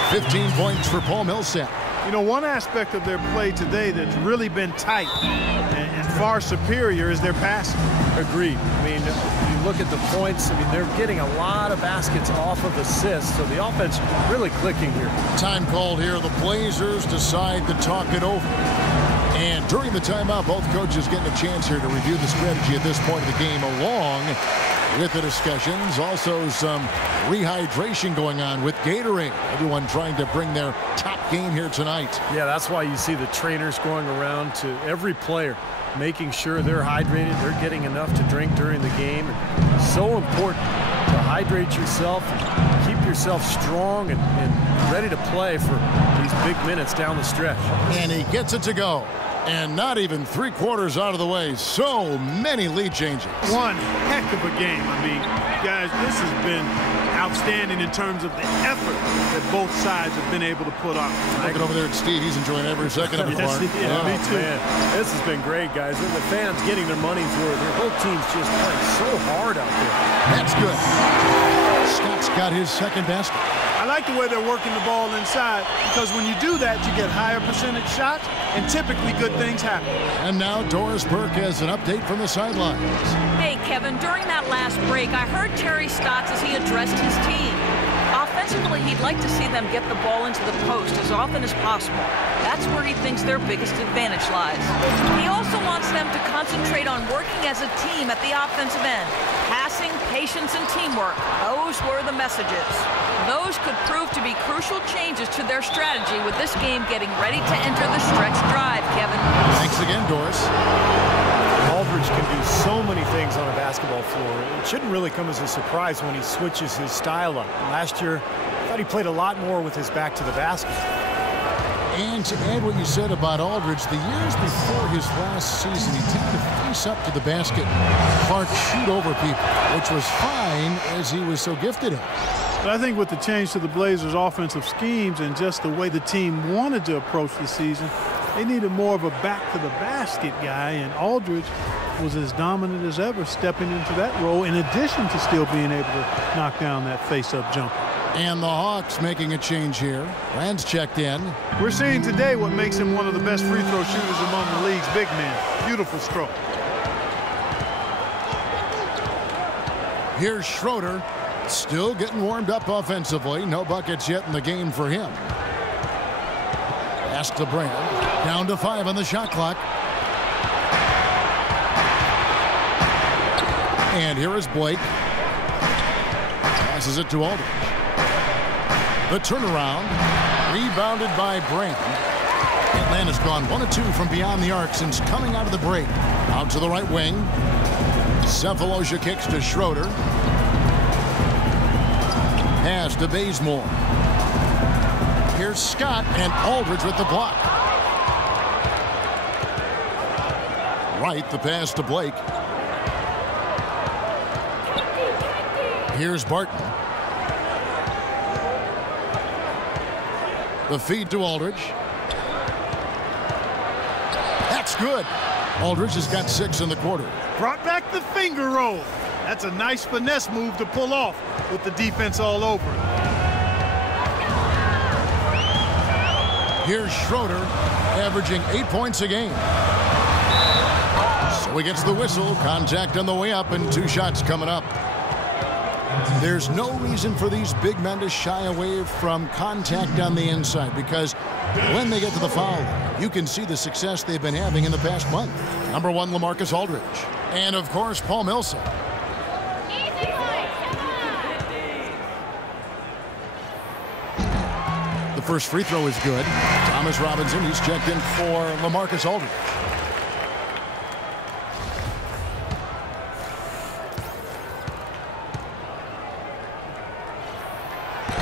15 points for Paul Millsap. You know, one aspect of their play today that's really been tight and far superior is their passing. Agreed. I mean, you look at the points, I mean, they're getting a lot of baskets off of assists, so the offense really clicking here. Time called here. The Blazers decide to talk it over. And during the timeout, both coaches getting a chance here to review the strategy at this point of the game, along with the discussions. Also some rehydration going on with Gatorade. Everyone trying to bring their top game here tonight. Yeah, that's why you see the trainers going around to every player, making sure they're hydrated, they're getting enough to drink during the game. So important to hydrate yourself, keep yourself strong and ready to play for these big minutes down the stretch. And he gets it to go. And not even 3/4 out of the way. So many lead changes. One heck of a game. I mean, guys, this has been outstanding in terms of the effort that both sides have been able to put on. Looking over there at Steve, he's enjoying every second of it. Yes, yeah, me too. Man, this has been great, guys. The fans getting their money's worth. Their whole team's just playing so hard out there. That's good. Scott's got his 2nd basket. I like the way they're working the ball inside, because when you do that, you get higher percentage shots, and typically good things happen. And now Doris Burke has an update from the sidelines. Hey, Kevin, during that last break, I heard Terry Stotts as he addressed his team. Offensively, he'd like to see them get the ball into the post as often as possible. That's where he thinks their biggest advantage lies. He also wants them to concentrate on working as a team at the offensive end. Passing, patience, and teamwork. Those were the messages. Those could prove to be crucial changes to their strategy with this game getting ready to enter the stretch drive, Kevin. Thanks again, Doris. Aldridge can do so many things on a basketball floor. It shouldn't really come as a surprise when he switches his style up. Last year, I thought he played a lot more with his back to the basket. And to add what you said about Aldridge, the years before his last season, he tended to face up to the basket, Clark shoot over people, which was fine as he was so gifted at it. But I think with the change to the Blazers' offensive schemes and just the way the team wanted to approach the season, they needed more of a back-to-the-basket guy, and Aldridge was as dominant as ever stepping into that role, in addition to still being able to knock down that face-up jumper. And the Hawks making a change here. Rand's checked in. We're seeing today what makes him one of the best free throw shooters among the league's big men. Beautiful stroke. Here's Schroeder, still getting warmed up offensively. No buckets yet in the game for him. Pass to Brand. Down to 5 on the shot clock. And here is Blake. Passes it to Aldridge. The turnaround, rebounded by Brand. Atlanta's gone 1 of 2 from beyond the arc since coming out of the break. Out to the right wing. Cephalosha kicks to Schroeder. Pass to Bazemore. Here's Scott, and Aldridge with the block. Right, the pass to Blake. Here's Barton. The feed to Aldridge. That's good. Aldridge has got 6 in the quarter. Brought back the finger roll. That's a nice finesse move to pull off with the defense all over it. Here's Schroeder, averaging 8 points a game. So he gets the whistle. Contact on the way up, and 2 shots coming up. There's no reason for these big men to shy away from contact on the inside, because when they get to the foul line, you can see the success they've been having in the past month. Number 1, LaMarcus Aldridge. And, of course, Paul Millsap. The first free throw is good. Thomas Robinson, he's checked in for LaMarcus Aldridge.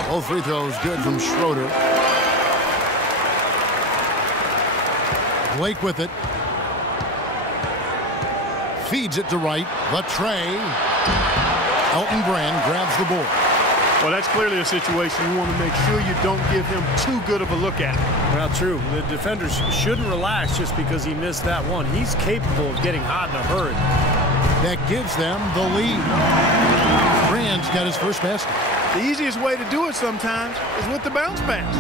Both free throws good from Schroeder. Blake with it. Feeds it to Wright. The tray. Elton Brand grabs the board. Well, that's clearly a situation you want to make sure you don't give him too good of a look at. Well, true. The defenders shouldn't relax just because he missed that one. He's capable of getting hot in a hurry. That gives them the lead. Brand's got his first basket. The easiest way to do it sometimes is with the bounce pass.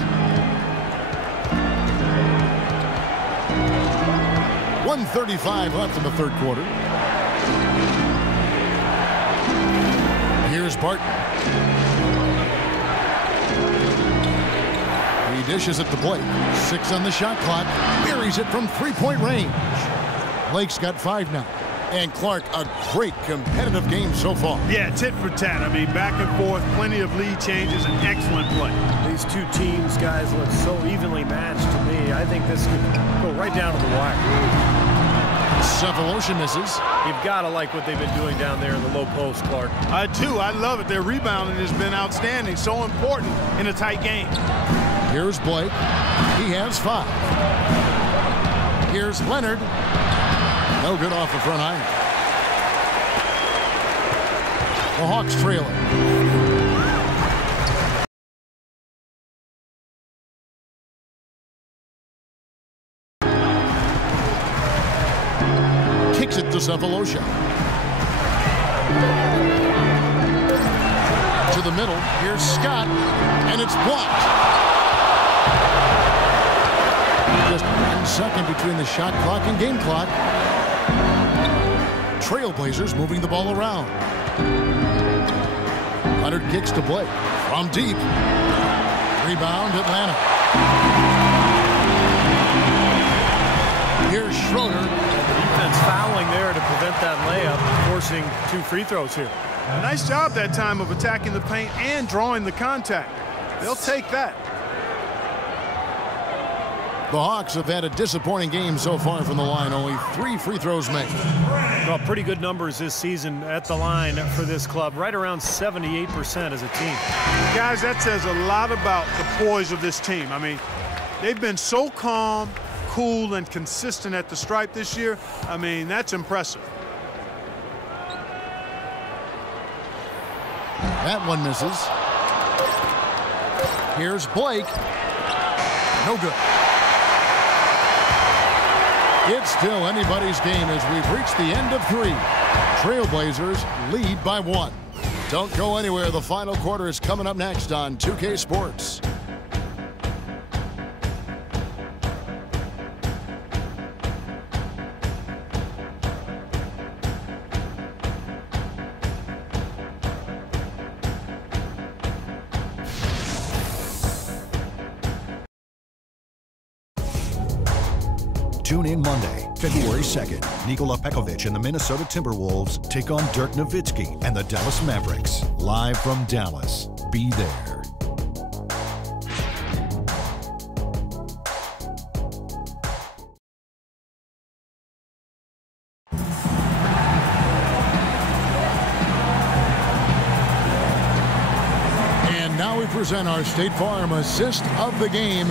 1:35 left in the third quarter. Here's Barton. He dishes it to Blake. 6 on the shot clock. Buries it from three-point range. Blake's got 5 now. And Clark, a great competitive game so far. Yeah, tit for tat. I mean, back and forth, plenty of lead changes, and excellent play. These two teams, guys, look so evenly matched to me. I think this could go right down to the wire. Cephalosha misses. You've got to like what they've been doing down there in the low post, Clark. I do. I love it. Their rebounding has been outstanding. So important in a tight game. Here's Blake. He has 5. Here's Leonard. No good off the front iron. The Hawks trailing. Kicks it to Cephalosha. To the middle. Here's Scott. And it's blocked. Just 1 second between the shot clock and game clock. Trailblazers moving the ball around. Leonard kicks to Blake. From deep. Rebound, Atlanta. Here's Schroeder. Defense fouling there to prevent that layup, forcing 2 free throws here. Nice job that time of attacking the paint and drawing the contact. They'll take that. The Hawks have had a disappointing game so far from the line. Only 3 free throws made. Well, pretty good numbers this season at the line for this club. Right around 78% as a team. Guys, that says a lot about the poise of this team. I mean, they've been so calm, cool, and consistent at the stripe this year. I mean, that's impressive. That one misses. Here's Blake. No good. It's still anybody's game as we've reached the end of 3. Trailblazers lead by 1. Don't go anywhere. The final quarter is coming up next on 2K Sports. Tune in Monday, February 2nd. Nikola Pekovic and the Minnesota Timberwolves take on Dirk Nowitzki and the Dallas Mavericks. Live from Dallas. Be there. And now we present our State Farm assist of the game.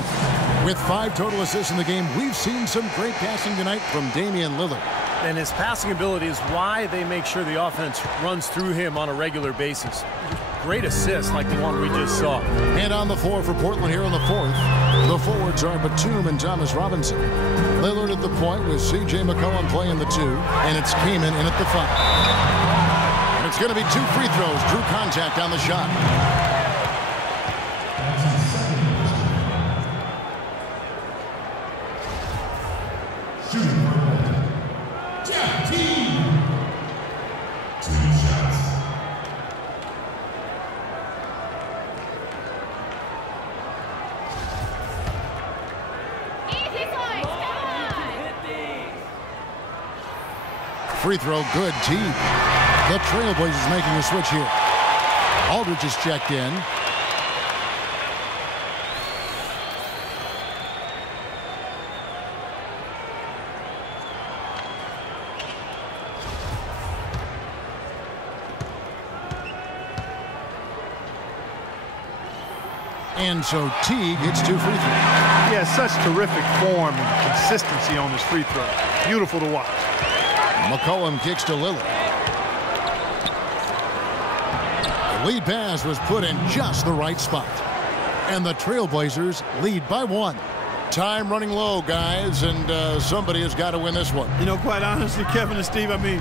With 5 total assists in the game, we've seen some great passing tonight from Damian Lillard. And his passing ability is why they make sure the offense runs through him on a regular basis. Great assists like the one we just saw. And on the floor for Portland here in the 4th, the forwards are Batum and Thomas Robinson. Lillard at the point with C.J. McCollum playing the 2, and it's Kaman in at the 5. And it's going to be 2 free throws. Drew contact on the shot. Free throw, good. Teague. The Trailblazers making a switch here. Aldridge is checked in. And so Teague hits 2 free throws. Yeah, such terrific form and consistency on his free throw. Beautiful to watch. McCollum kicks to Lillard. The lead pass was put in just the right spot. And the Trailblazers lead by 1. Time running low, guys, and somebody has got to win this one. You know, quite honestly, Kevin and Steve, I mean,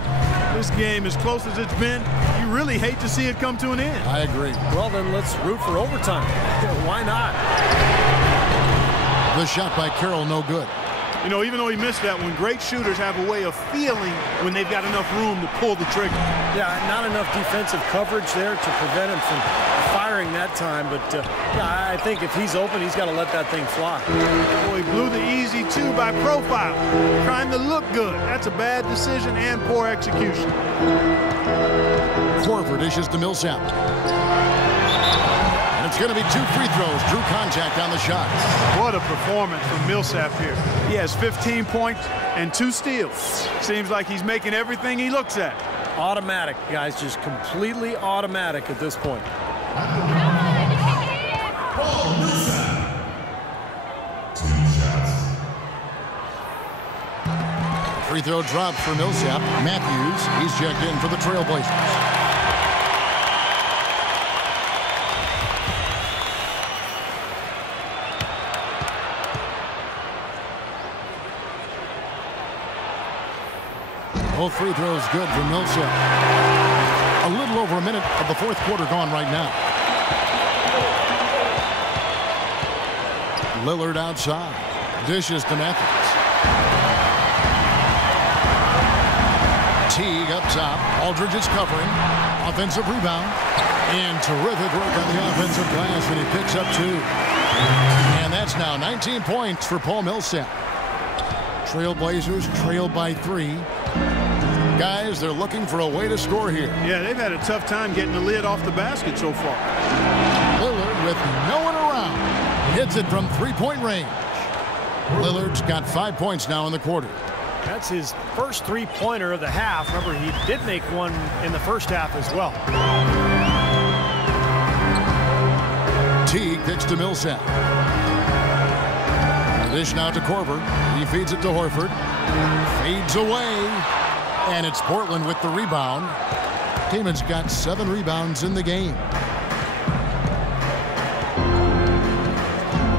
this game, as close as it's been, you really hate to see it come to an end. I agree. Well, then let's root for overtime. Why not? The shot by Carroll, no good. You know, even though he missed that one, great shooters have a way of feeling when they've got enough room to pull the trigger. Yeah, not enough defensive coverage there to prevent him from firing that time. But, yeah, I think if he's open, he's got to let that thing fly. Boy, he blew the easy 2 by profile, trying to look good. That's a bad decision and poor execution. Horford dishes to Millsap. And it's going to be 2 free throws. Drew contact on the shot. What a performance from Millsap here. He has 15 points and 2 steals. Seems like he's making everything he looks at. Automatic, guys, just completely automatic at this point. Free throw dropped for Millsap. Matthews, he's checked in for the Trailblazers. Both free throws good for Millsap. A little over a minute of the 4th quarter gone right now. Lillard outside. Dishes to Matthews. Teague up top. Aldridge is covering. Offensive rebound. And terrific work on the offensive glass, and he picks up 2. And that's now 19 points for Paul Millsap. Trailblazers trail by 3. Guys, they're looking for a way to score here. Yeah, they've had a tough time getting the lid off the basket so far. Lillard with no one around. Hits it from 3-point range. Lillard's got 5 points now in the quarter. That's his first 3-pointer of the half. Remember, he did make one in the first half as well. Teague kicks to Millsap. Dish now to Korver. He feeds it to Horford. Fades away. And it's Portland with the rebound. Timon's got 7 rebounds in the game.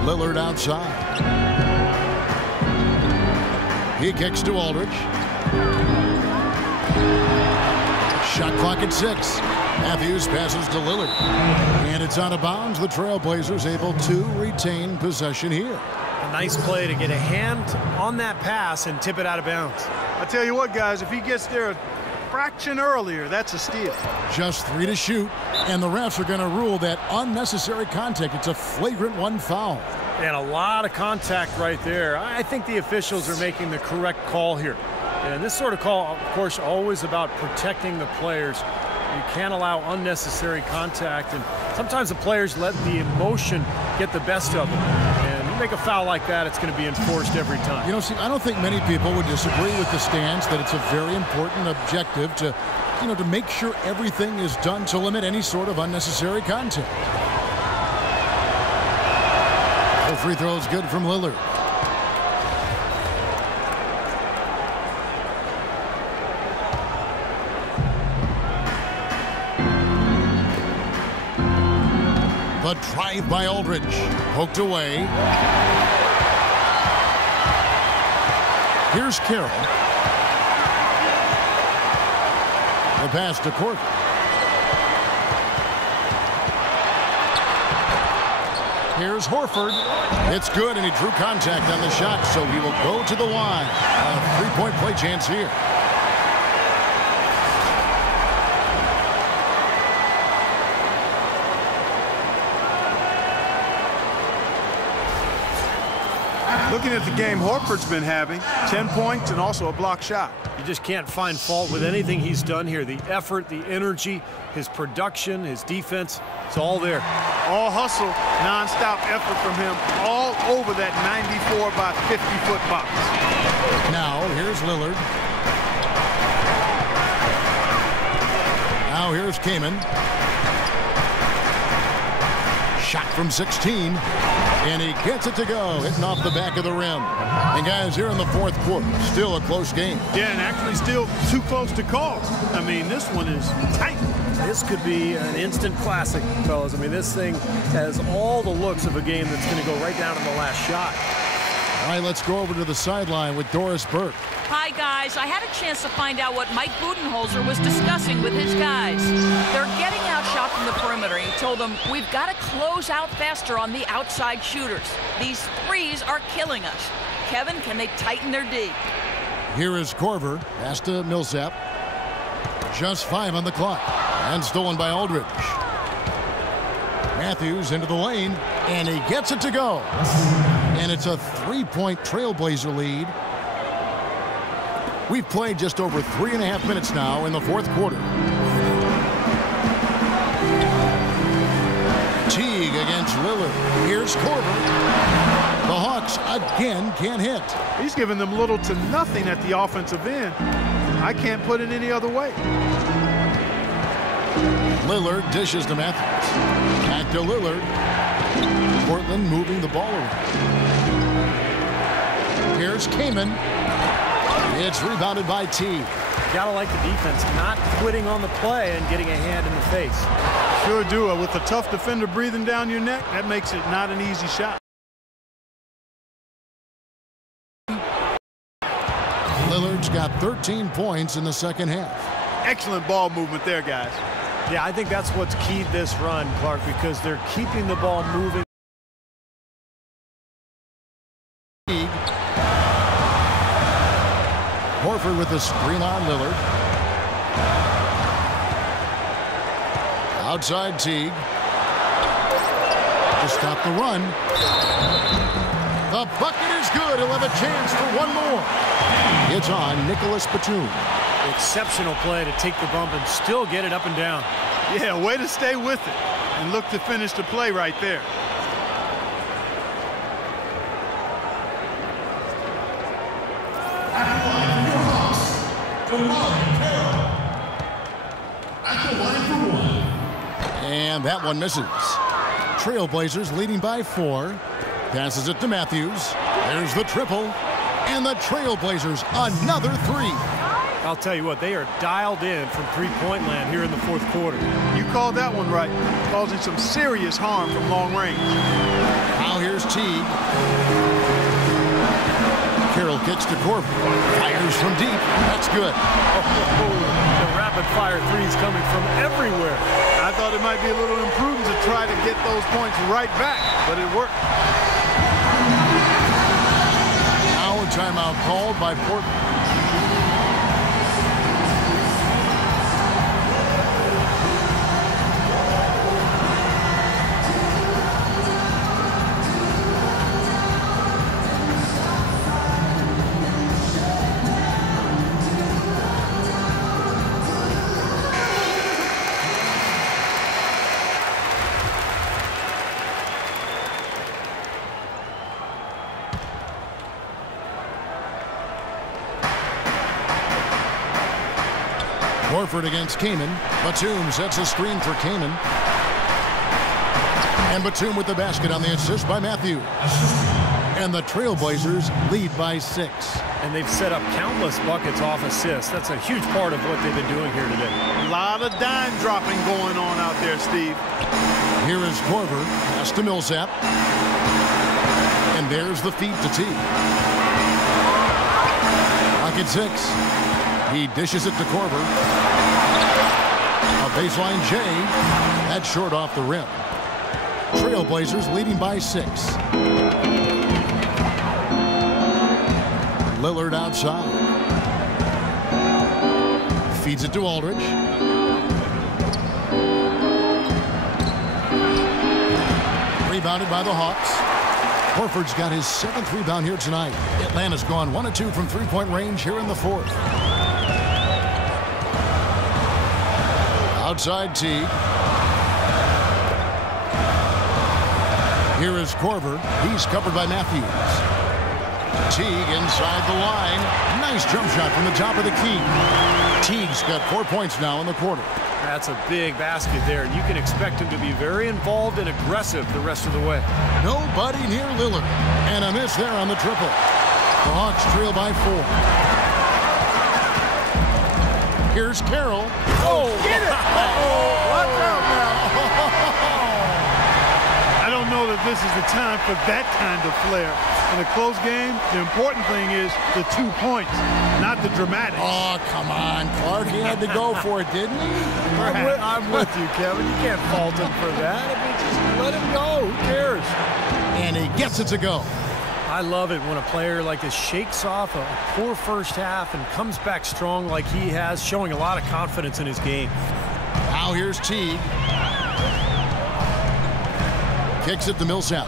Lillard outside. He kicks to Aldridge. Shot clock at 6. Matthews passes to Lillard. And it's out of bounds. The Trailblazers able to retain possession here. A nice play to get a hand on that pass and tip it out of bounds. I tell you what, guys, if he gets there a fraction earlier, that's a steal. Just 3 to shoot, and the refs are going to rule that unnecessary contact. It's a flagrant 1 foul. And a lot of contact right there. I think the officials are making the correct call here. And this sort of call, of course, always about protecting the players. You can't allow unnecessary contact, and sometimes the players let the emotion get the best of them. And you make a foul like that, it's going to be enforced every time. You know, Steve, I don't think many people would disagree with the stance that it's a very important objective to, you know, to make sure everything is done to limit any sort of unnecessary contact. The free throw is good from Lillard. The drive by Aldridge. Poked away. Here's Carroll. The pass to Korver. Here's Horford. It's good, and he drew contact on the shot, so he will go to the line. A 3-point play chance here. Looking at the game Horford's been having, 10 points and also a block shot. You just can't find fault with anything he's done here. The effort, the energy, his production, his defense, it's all there. All hustle, non-stop effort from him all over that 94 by 50-foot box. Now, here's Lillard. Now, here's Kaman. Shot from 16. And he gets it to go, hitting off the back of the rim. And guys, here in the fourth quarter, still a close game. Yeah, and actually still too close to call. I mean, this one is tight. This could be an instant classic, fellas. I mean, this thing has all the looks of a game that's going to go right down to the last shot. All right, let's go over to the sideline with Doris Burke. Hi, guys. I had a chance to find out what Mike Budenholzer was discussing with his guys. They're getting outshot from the perimeter. He told them, we've got to close out faster on the outside shooters. These threes are killing us. Kevin, can they tighten their D? Here is Korver. Pass to Millsap. Just 5 on the clock. And stolen by Aldridge. Matthews into the lane. And he gets it to go. And it's a 3-point Trailblazer lead. We've played just over 3.5 minutes now in the fourth quarter. Teague against Lillard. Here's Korver. The Hawks again can't hit. He's giving them little to nothing at the offensive end. I can't put it any other way. Lillard dishes to Matthews. Back to Lillard. Portland moving the ball around. Here's Kaman. It's rebounded by Teague. Gotta like the defense, not quitting on the play and getting a hand in the face. Sure do. With a tough defender breathing down your neck, that makes it not an easy shot. Lillard's got 13 points in the second half. Excellent ball movement there, guys. Yeah, I think that's what's keyed this run, Clark, because they're keeping the ball moving. Horford with the screen on Lillard. Outside Teague. To stop the run. The bucket is good. He'll have a chance for one more. It's on Nicholas Batum. Exceptional play to take the bump and still get it up and down. Yeah, way to stay with it and look to finish the play right there. And that one misses. Trailblazers leading by 4. Passes it to Matthews. There's the triple. And the Trailblazers another 3. I'll tell you what, they are dialed in from three-point land here in the fourth quarter. You called that one right, causing some serious harm from long range. Now here's Teague. Carroll kicks to Korver. Fires from deep. That's good. The rapid-fire threes coming from everywhere. I thought it might be a little imprudent to try to get those points right back, but it worked. Now a timeout called by Portland. Horford against Kaman. Batum sets a screen for Kaman. And Batum with the basket on the assist by Matthews. And the Trailblazers lead by 6. And they've set up countless buckets off assists. That's a huge part of what they've been doing here today. A lot of dime dropping going on out there, Steve. Here is Korver. Pass to Millsap. And there's the feed to Teague. Pocket 6. He dishes it to Korver. A baseline J. That's short off the rim. Trailblazers leading by 6. Lillard outside. Feeds it to Aldridge. Rebounded by the Hawks. Horford's got his 7th rebound here tonight. Atlanta's gone 1 of 2 from three-point range here in the 4th. Outside Teague. Here is Korver. He's covered by Matthews. Teague inside the line. Nice jump shot from the top of the key. Teague's got 4 points now in the quarter. That's a big basket there. You can expect him to be very involved and aggressive the rest of the way. Nobody near Lillard. And a miss there on the triple. The Hawks trail by 4. Here's Carroll. Oh, get it! Watch out now. I don't know that this is the time for that kind of flair. In a close game, the important thing is the 2 points, not the dramatics. Oh, come on, Clark. He had to go for it, didn't he? I'm with you, Kevin. You can't fault him for that. I mean, just let him go. Who cares? And he gets it to go. I love it when a player like this shakes off a poor first half and comes back strong like he has, showing a lot of confidence in his game. Now here's Teague. Kicks it to Millsap.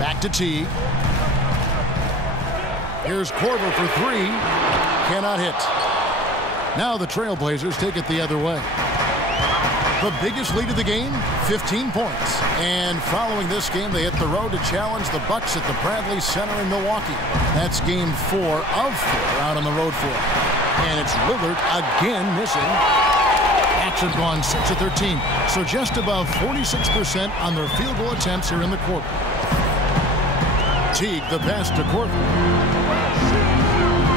Back to Teague. Here's Korver for 3. Cannot hit. Now the Trailblazers take it the other way. The biggest lead of the game, 15 points. And following this game, they hit the road to challenge the Bucks at the Bradley Center in Milwaukee. That's game 4 of 4 out on the road for it. And it's Lillard again missing. Hawks have gone 6 of 13, so just above 46% on their field goal attempts here in the quarter. Teague, the pass to Korver.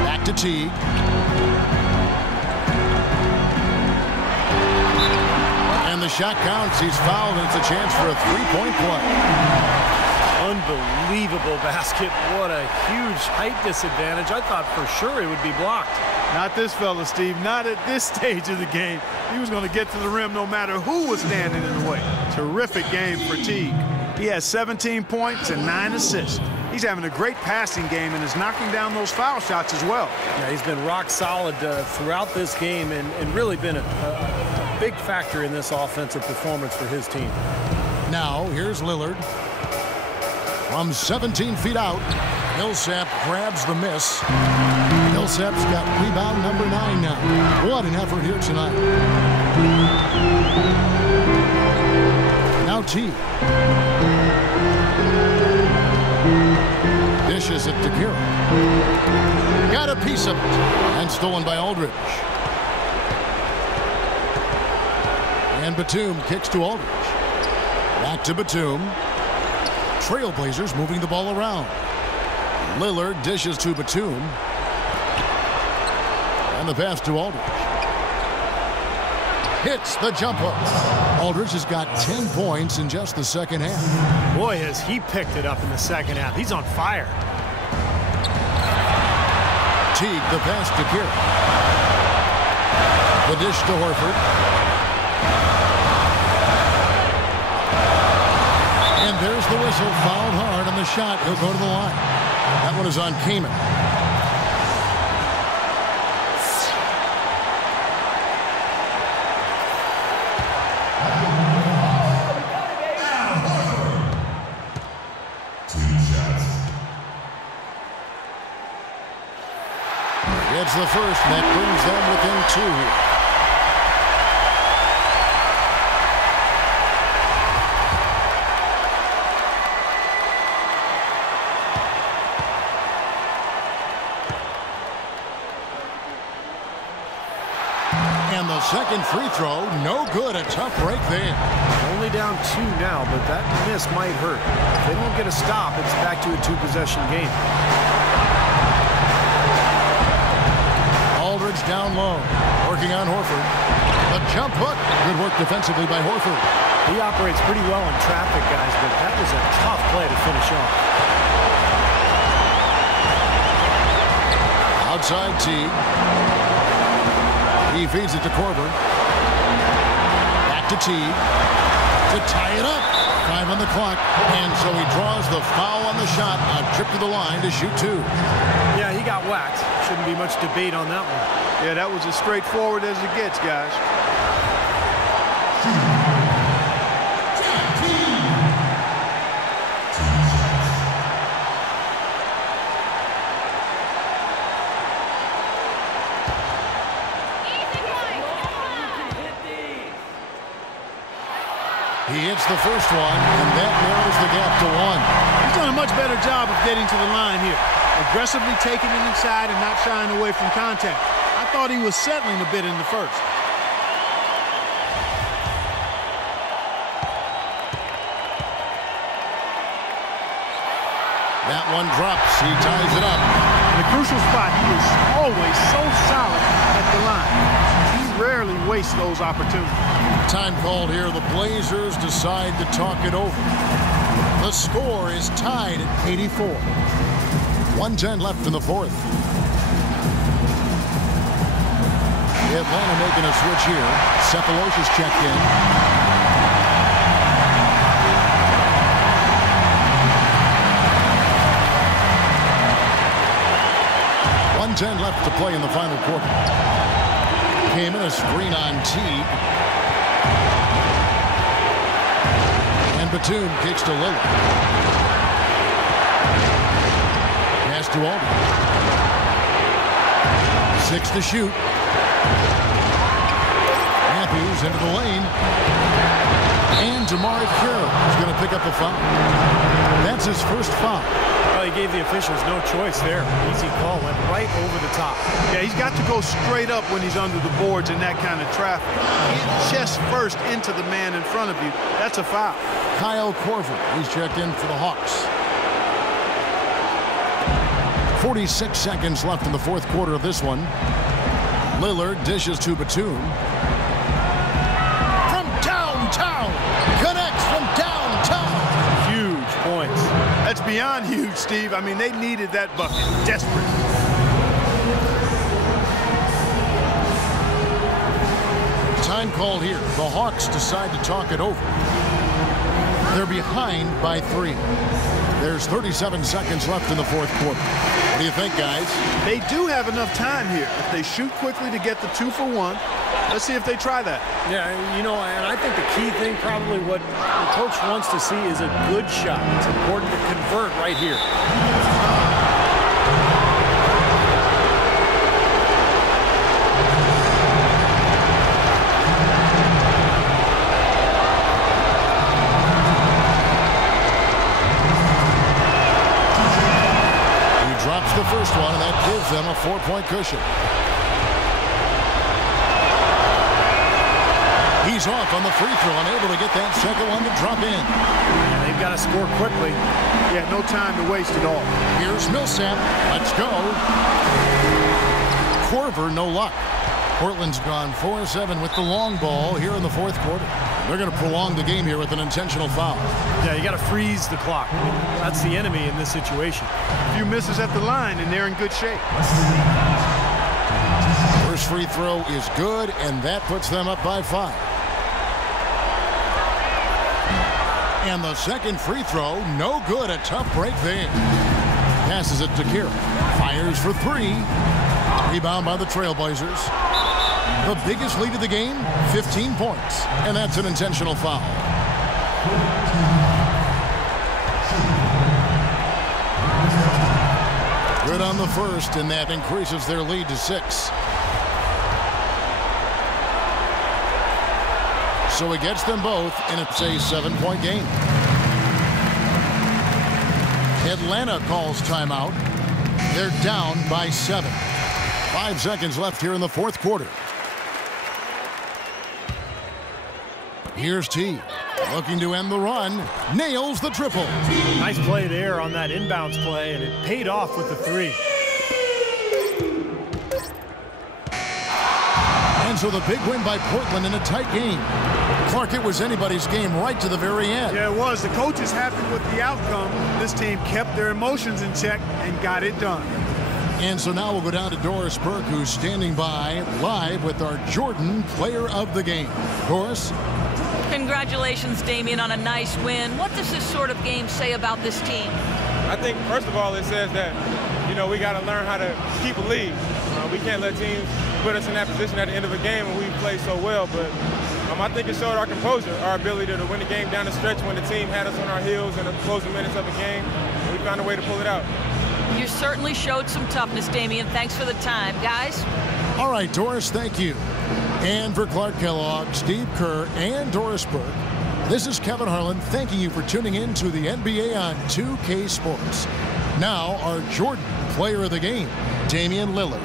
Back to Teague. And the shot counts. He's fouled, and it's a chance for a three-point play. Unbelievable basket. What a huge height disadvantage. I thought for sure it would be blocked. Not this fella, Steve. Not at this stage of the game. He was going to get to the rim no matter who was standing in the way. Terrific game for Teague. He has 17 points and 9 assists. He's having a great passing game and is knocking down those foul shots as well. Yeah, he's been rock solid throughout this game and really been a big factor in this offensive performance for his team. Now, here's Lillard. From 17 feet out, Millsap grabs the miss. Millsap's got rebound number 9 now. What an effort here tonight. Now Teague. Dishes it to Carroll. Got a piece of it. And stolen by Aldridge. And Batum kicks to Aldridge. Back to Batum. Trailblazers moving the ball around. Lillard dishes to Batum. And the pass to Aldridge. Hits the jump hook. Aldridge has got 10 points in just the second half. Boy, has he picked it up in the second half. He's on fire. Teague, the pass to Carroll. The dish to Horford. And there's the whistle. Fouled hard on the shot. He'll go to the line. That one is on Kaman. It's the first that brings them within 2 here. And the second free throw, no good. A tough break there. Only down 2 now, but that miss might hurt. If they don't get a stop, it's back to a 2-possession game. Aldridge down low, working on Horford. The jump hook. Good work defensively by Horford. He operates pretty well in traffic, guys, but that was a tough play to finish off. Outside Teague. He feeds it to Korver. Back to Teague. To tie it up. 5 on the clock. And so he draws the foul on the shot. A trip to the line to shoot 2. Yeah, he got whacked. Shouldn't be much debate on that one. Yeah, that was as straightforward as it gets, guys. He hits the first one, and that narrows the gap to 1. He's done a much better job of getting to the line here. Aggressively taking it inside and not shying away from contact. I thought he was settling a bit in the first. That one drops. He ties it up. In a crucial spot, he is always so solid at the line. He rarely wastes those opportunities. Time called here. The Blazers decide to talk it over. The score is tied at 84. 1:10 left in the fourth. Atlanta making a switch here. Cephalosha's checked in. .10 left to play in the final quarter. Came in a screen on Teague. And Batum kicks to Lillard. Pass to Aldridge. 6 to shoot. Matthews into the lane. And Jamari Carroll is going to pick up a foul. That's his first foul. Well, he gave the officials no choice there. Easy call, went right over the top. Yeah, he's got to go straight up when he's under the boards in that kind of traffic. Get chest first into the man in front of you. That's a foul. Kyle Korver, he's checked in for the Hawks. 46 seconds left in the fourth quarter of this one. Lillard dishes to Batum. From downtown. Connects from downtown. Huge points. That's beyond huge, Steve. I mean, they needed that bucket. Desperate. Time called here. The Hawks decide to talk it over. They're behind by 3. There's 37 seconds left in the fourth quarter. What do you think, guys? They do have enough time here. If they shoot quickly to get the 2 for 1, let's see if they try that. Yeah, you know, and I think the key thing, probably what the coach wants to see, is a good shot. It's important to convert right here. Drops the first one, and that gives them a 4-point cushion. He's off on the free throw, unable to get that second one to drop in. Yeah, they've got to score quickly. Yeah, no time to waste at all. Here's Millsap. Let's go. Korver, no luck. Portland's gone 4-7 with the long ball here in the fourth quarter. They're going to prolong the game here with an intentional foul. Yeah, you got to freeze the clock. I mean, that's the enemy in this situation. A few misses at the line, and they're in good shape. First free throw is good, and that puts them up by 5. And the second free throw, no good. A tough break there. Passes it to Carroll. Fires for 3. Rebound by the Trailblazers. The biggest lead of the game, 15 points. And that's an intentional foul. Good on the first, and that increases their lead to 6. So it gets them both, and it's a 7-point game. Atlanta calls timeout. They're down by 7. 5 seconds left here in the fourth quarter. Here's T. Looking to end the run. Nails the triple. Nice play there on that inbounds play, and it paid off with the 3. And so the big win by Portland in a tight game. Clark, it was anybody's game right to the very end. Yeah, it was. The coach is happy with the outcome. This team kept their emotions in check and got it done. And so now we'll go down to Doris Burke, who's standing by live with our Jordan Player of the Game. Doris? Congratulations, Damian, on a nice win. What does this sort of game say about this team? I think, first of all, it says that, you know, we got to learn how to keep a lead. We can't let teams put us in that position at the end of a game when we play so well. But I think it showed our composure, our ability to win the game down the stretch when the team had us on our heels in the closing minutes of the game. And we found a way to pull it out. You certainly showed some toughness, Damian. Thanks for the time. Guys? All right, Doris, thank you. And for Clark Kellogg, Steve Kerr, and Doris Burke, This is Kevin Harlan thanking you for tuning in to the NBA on 2K Sports. Now, our Jordan player of the game, Damian Lillard.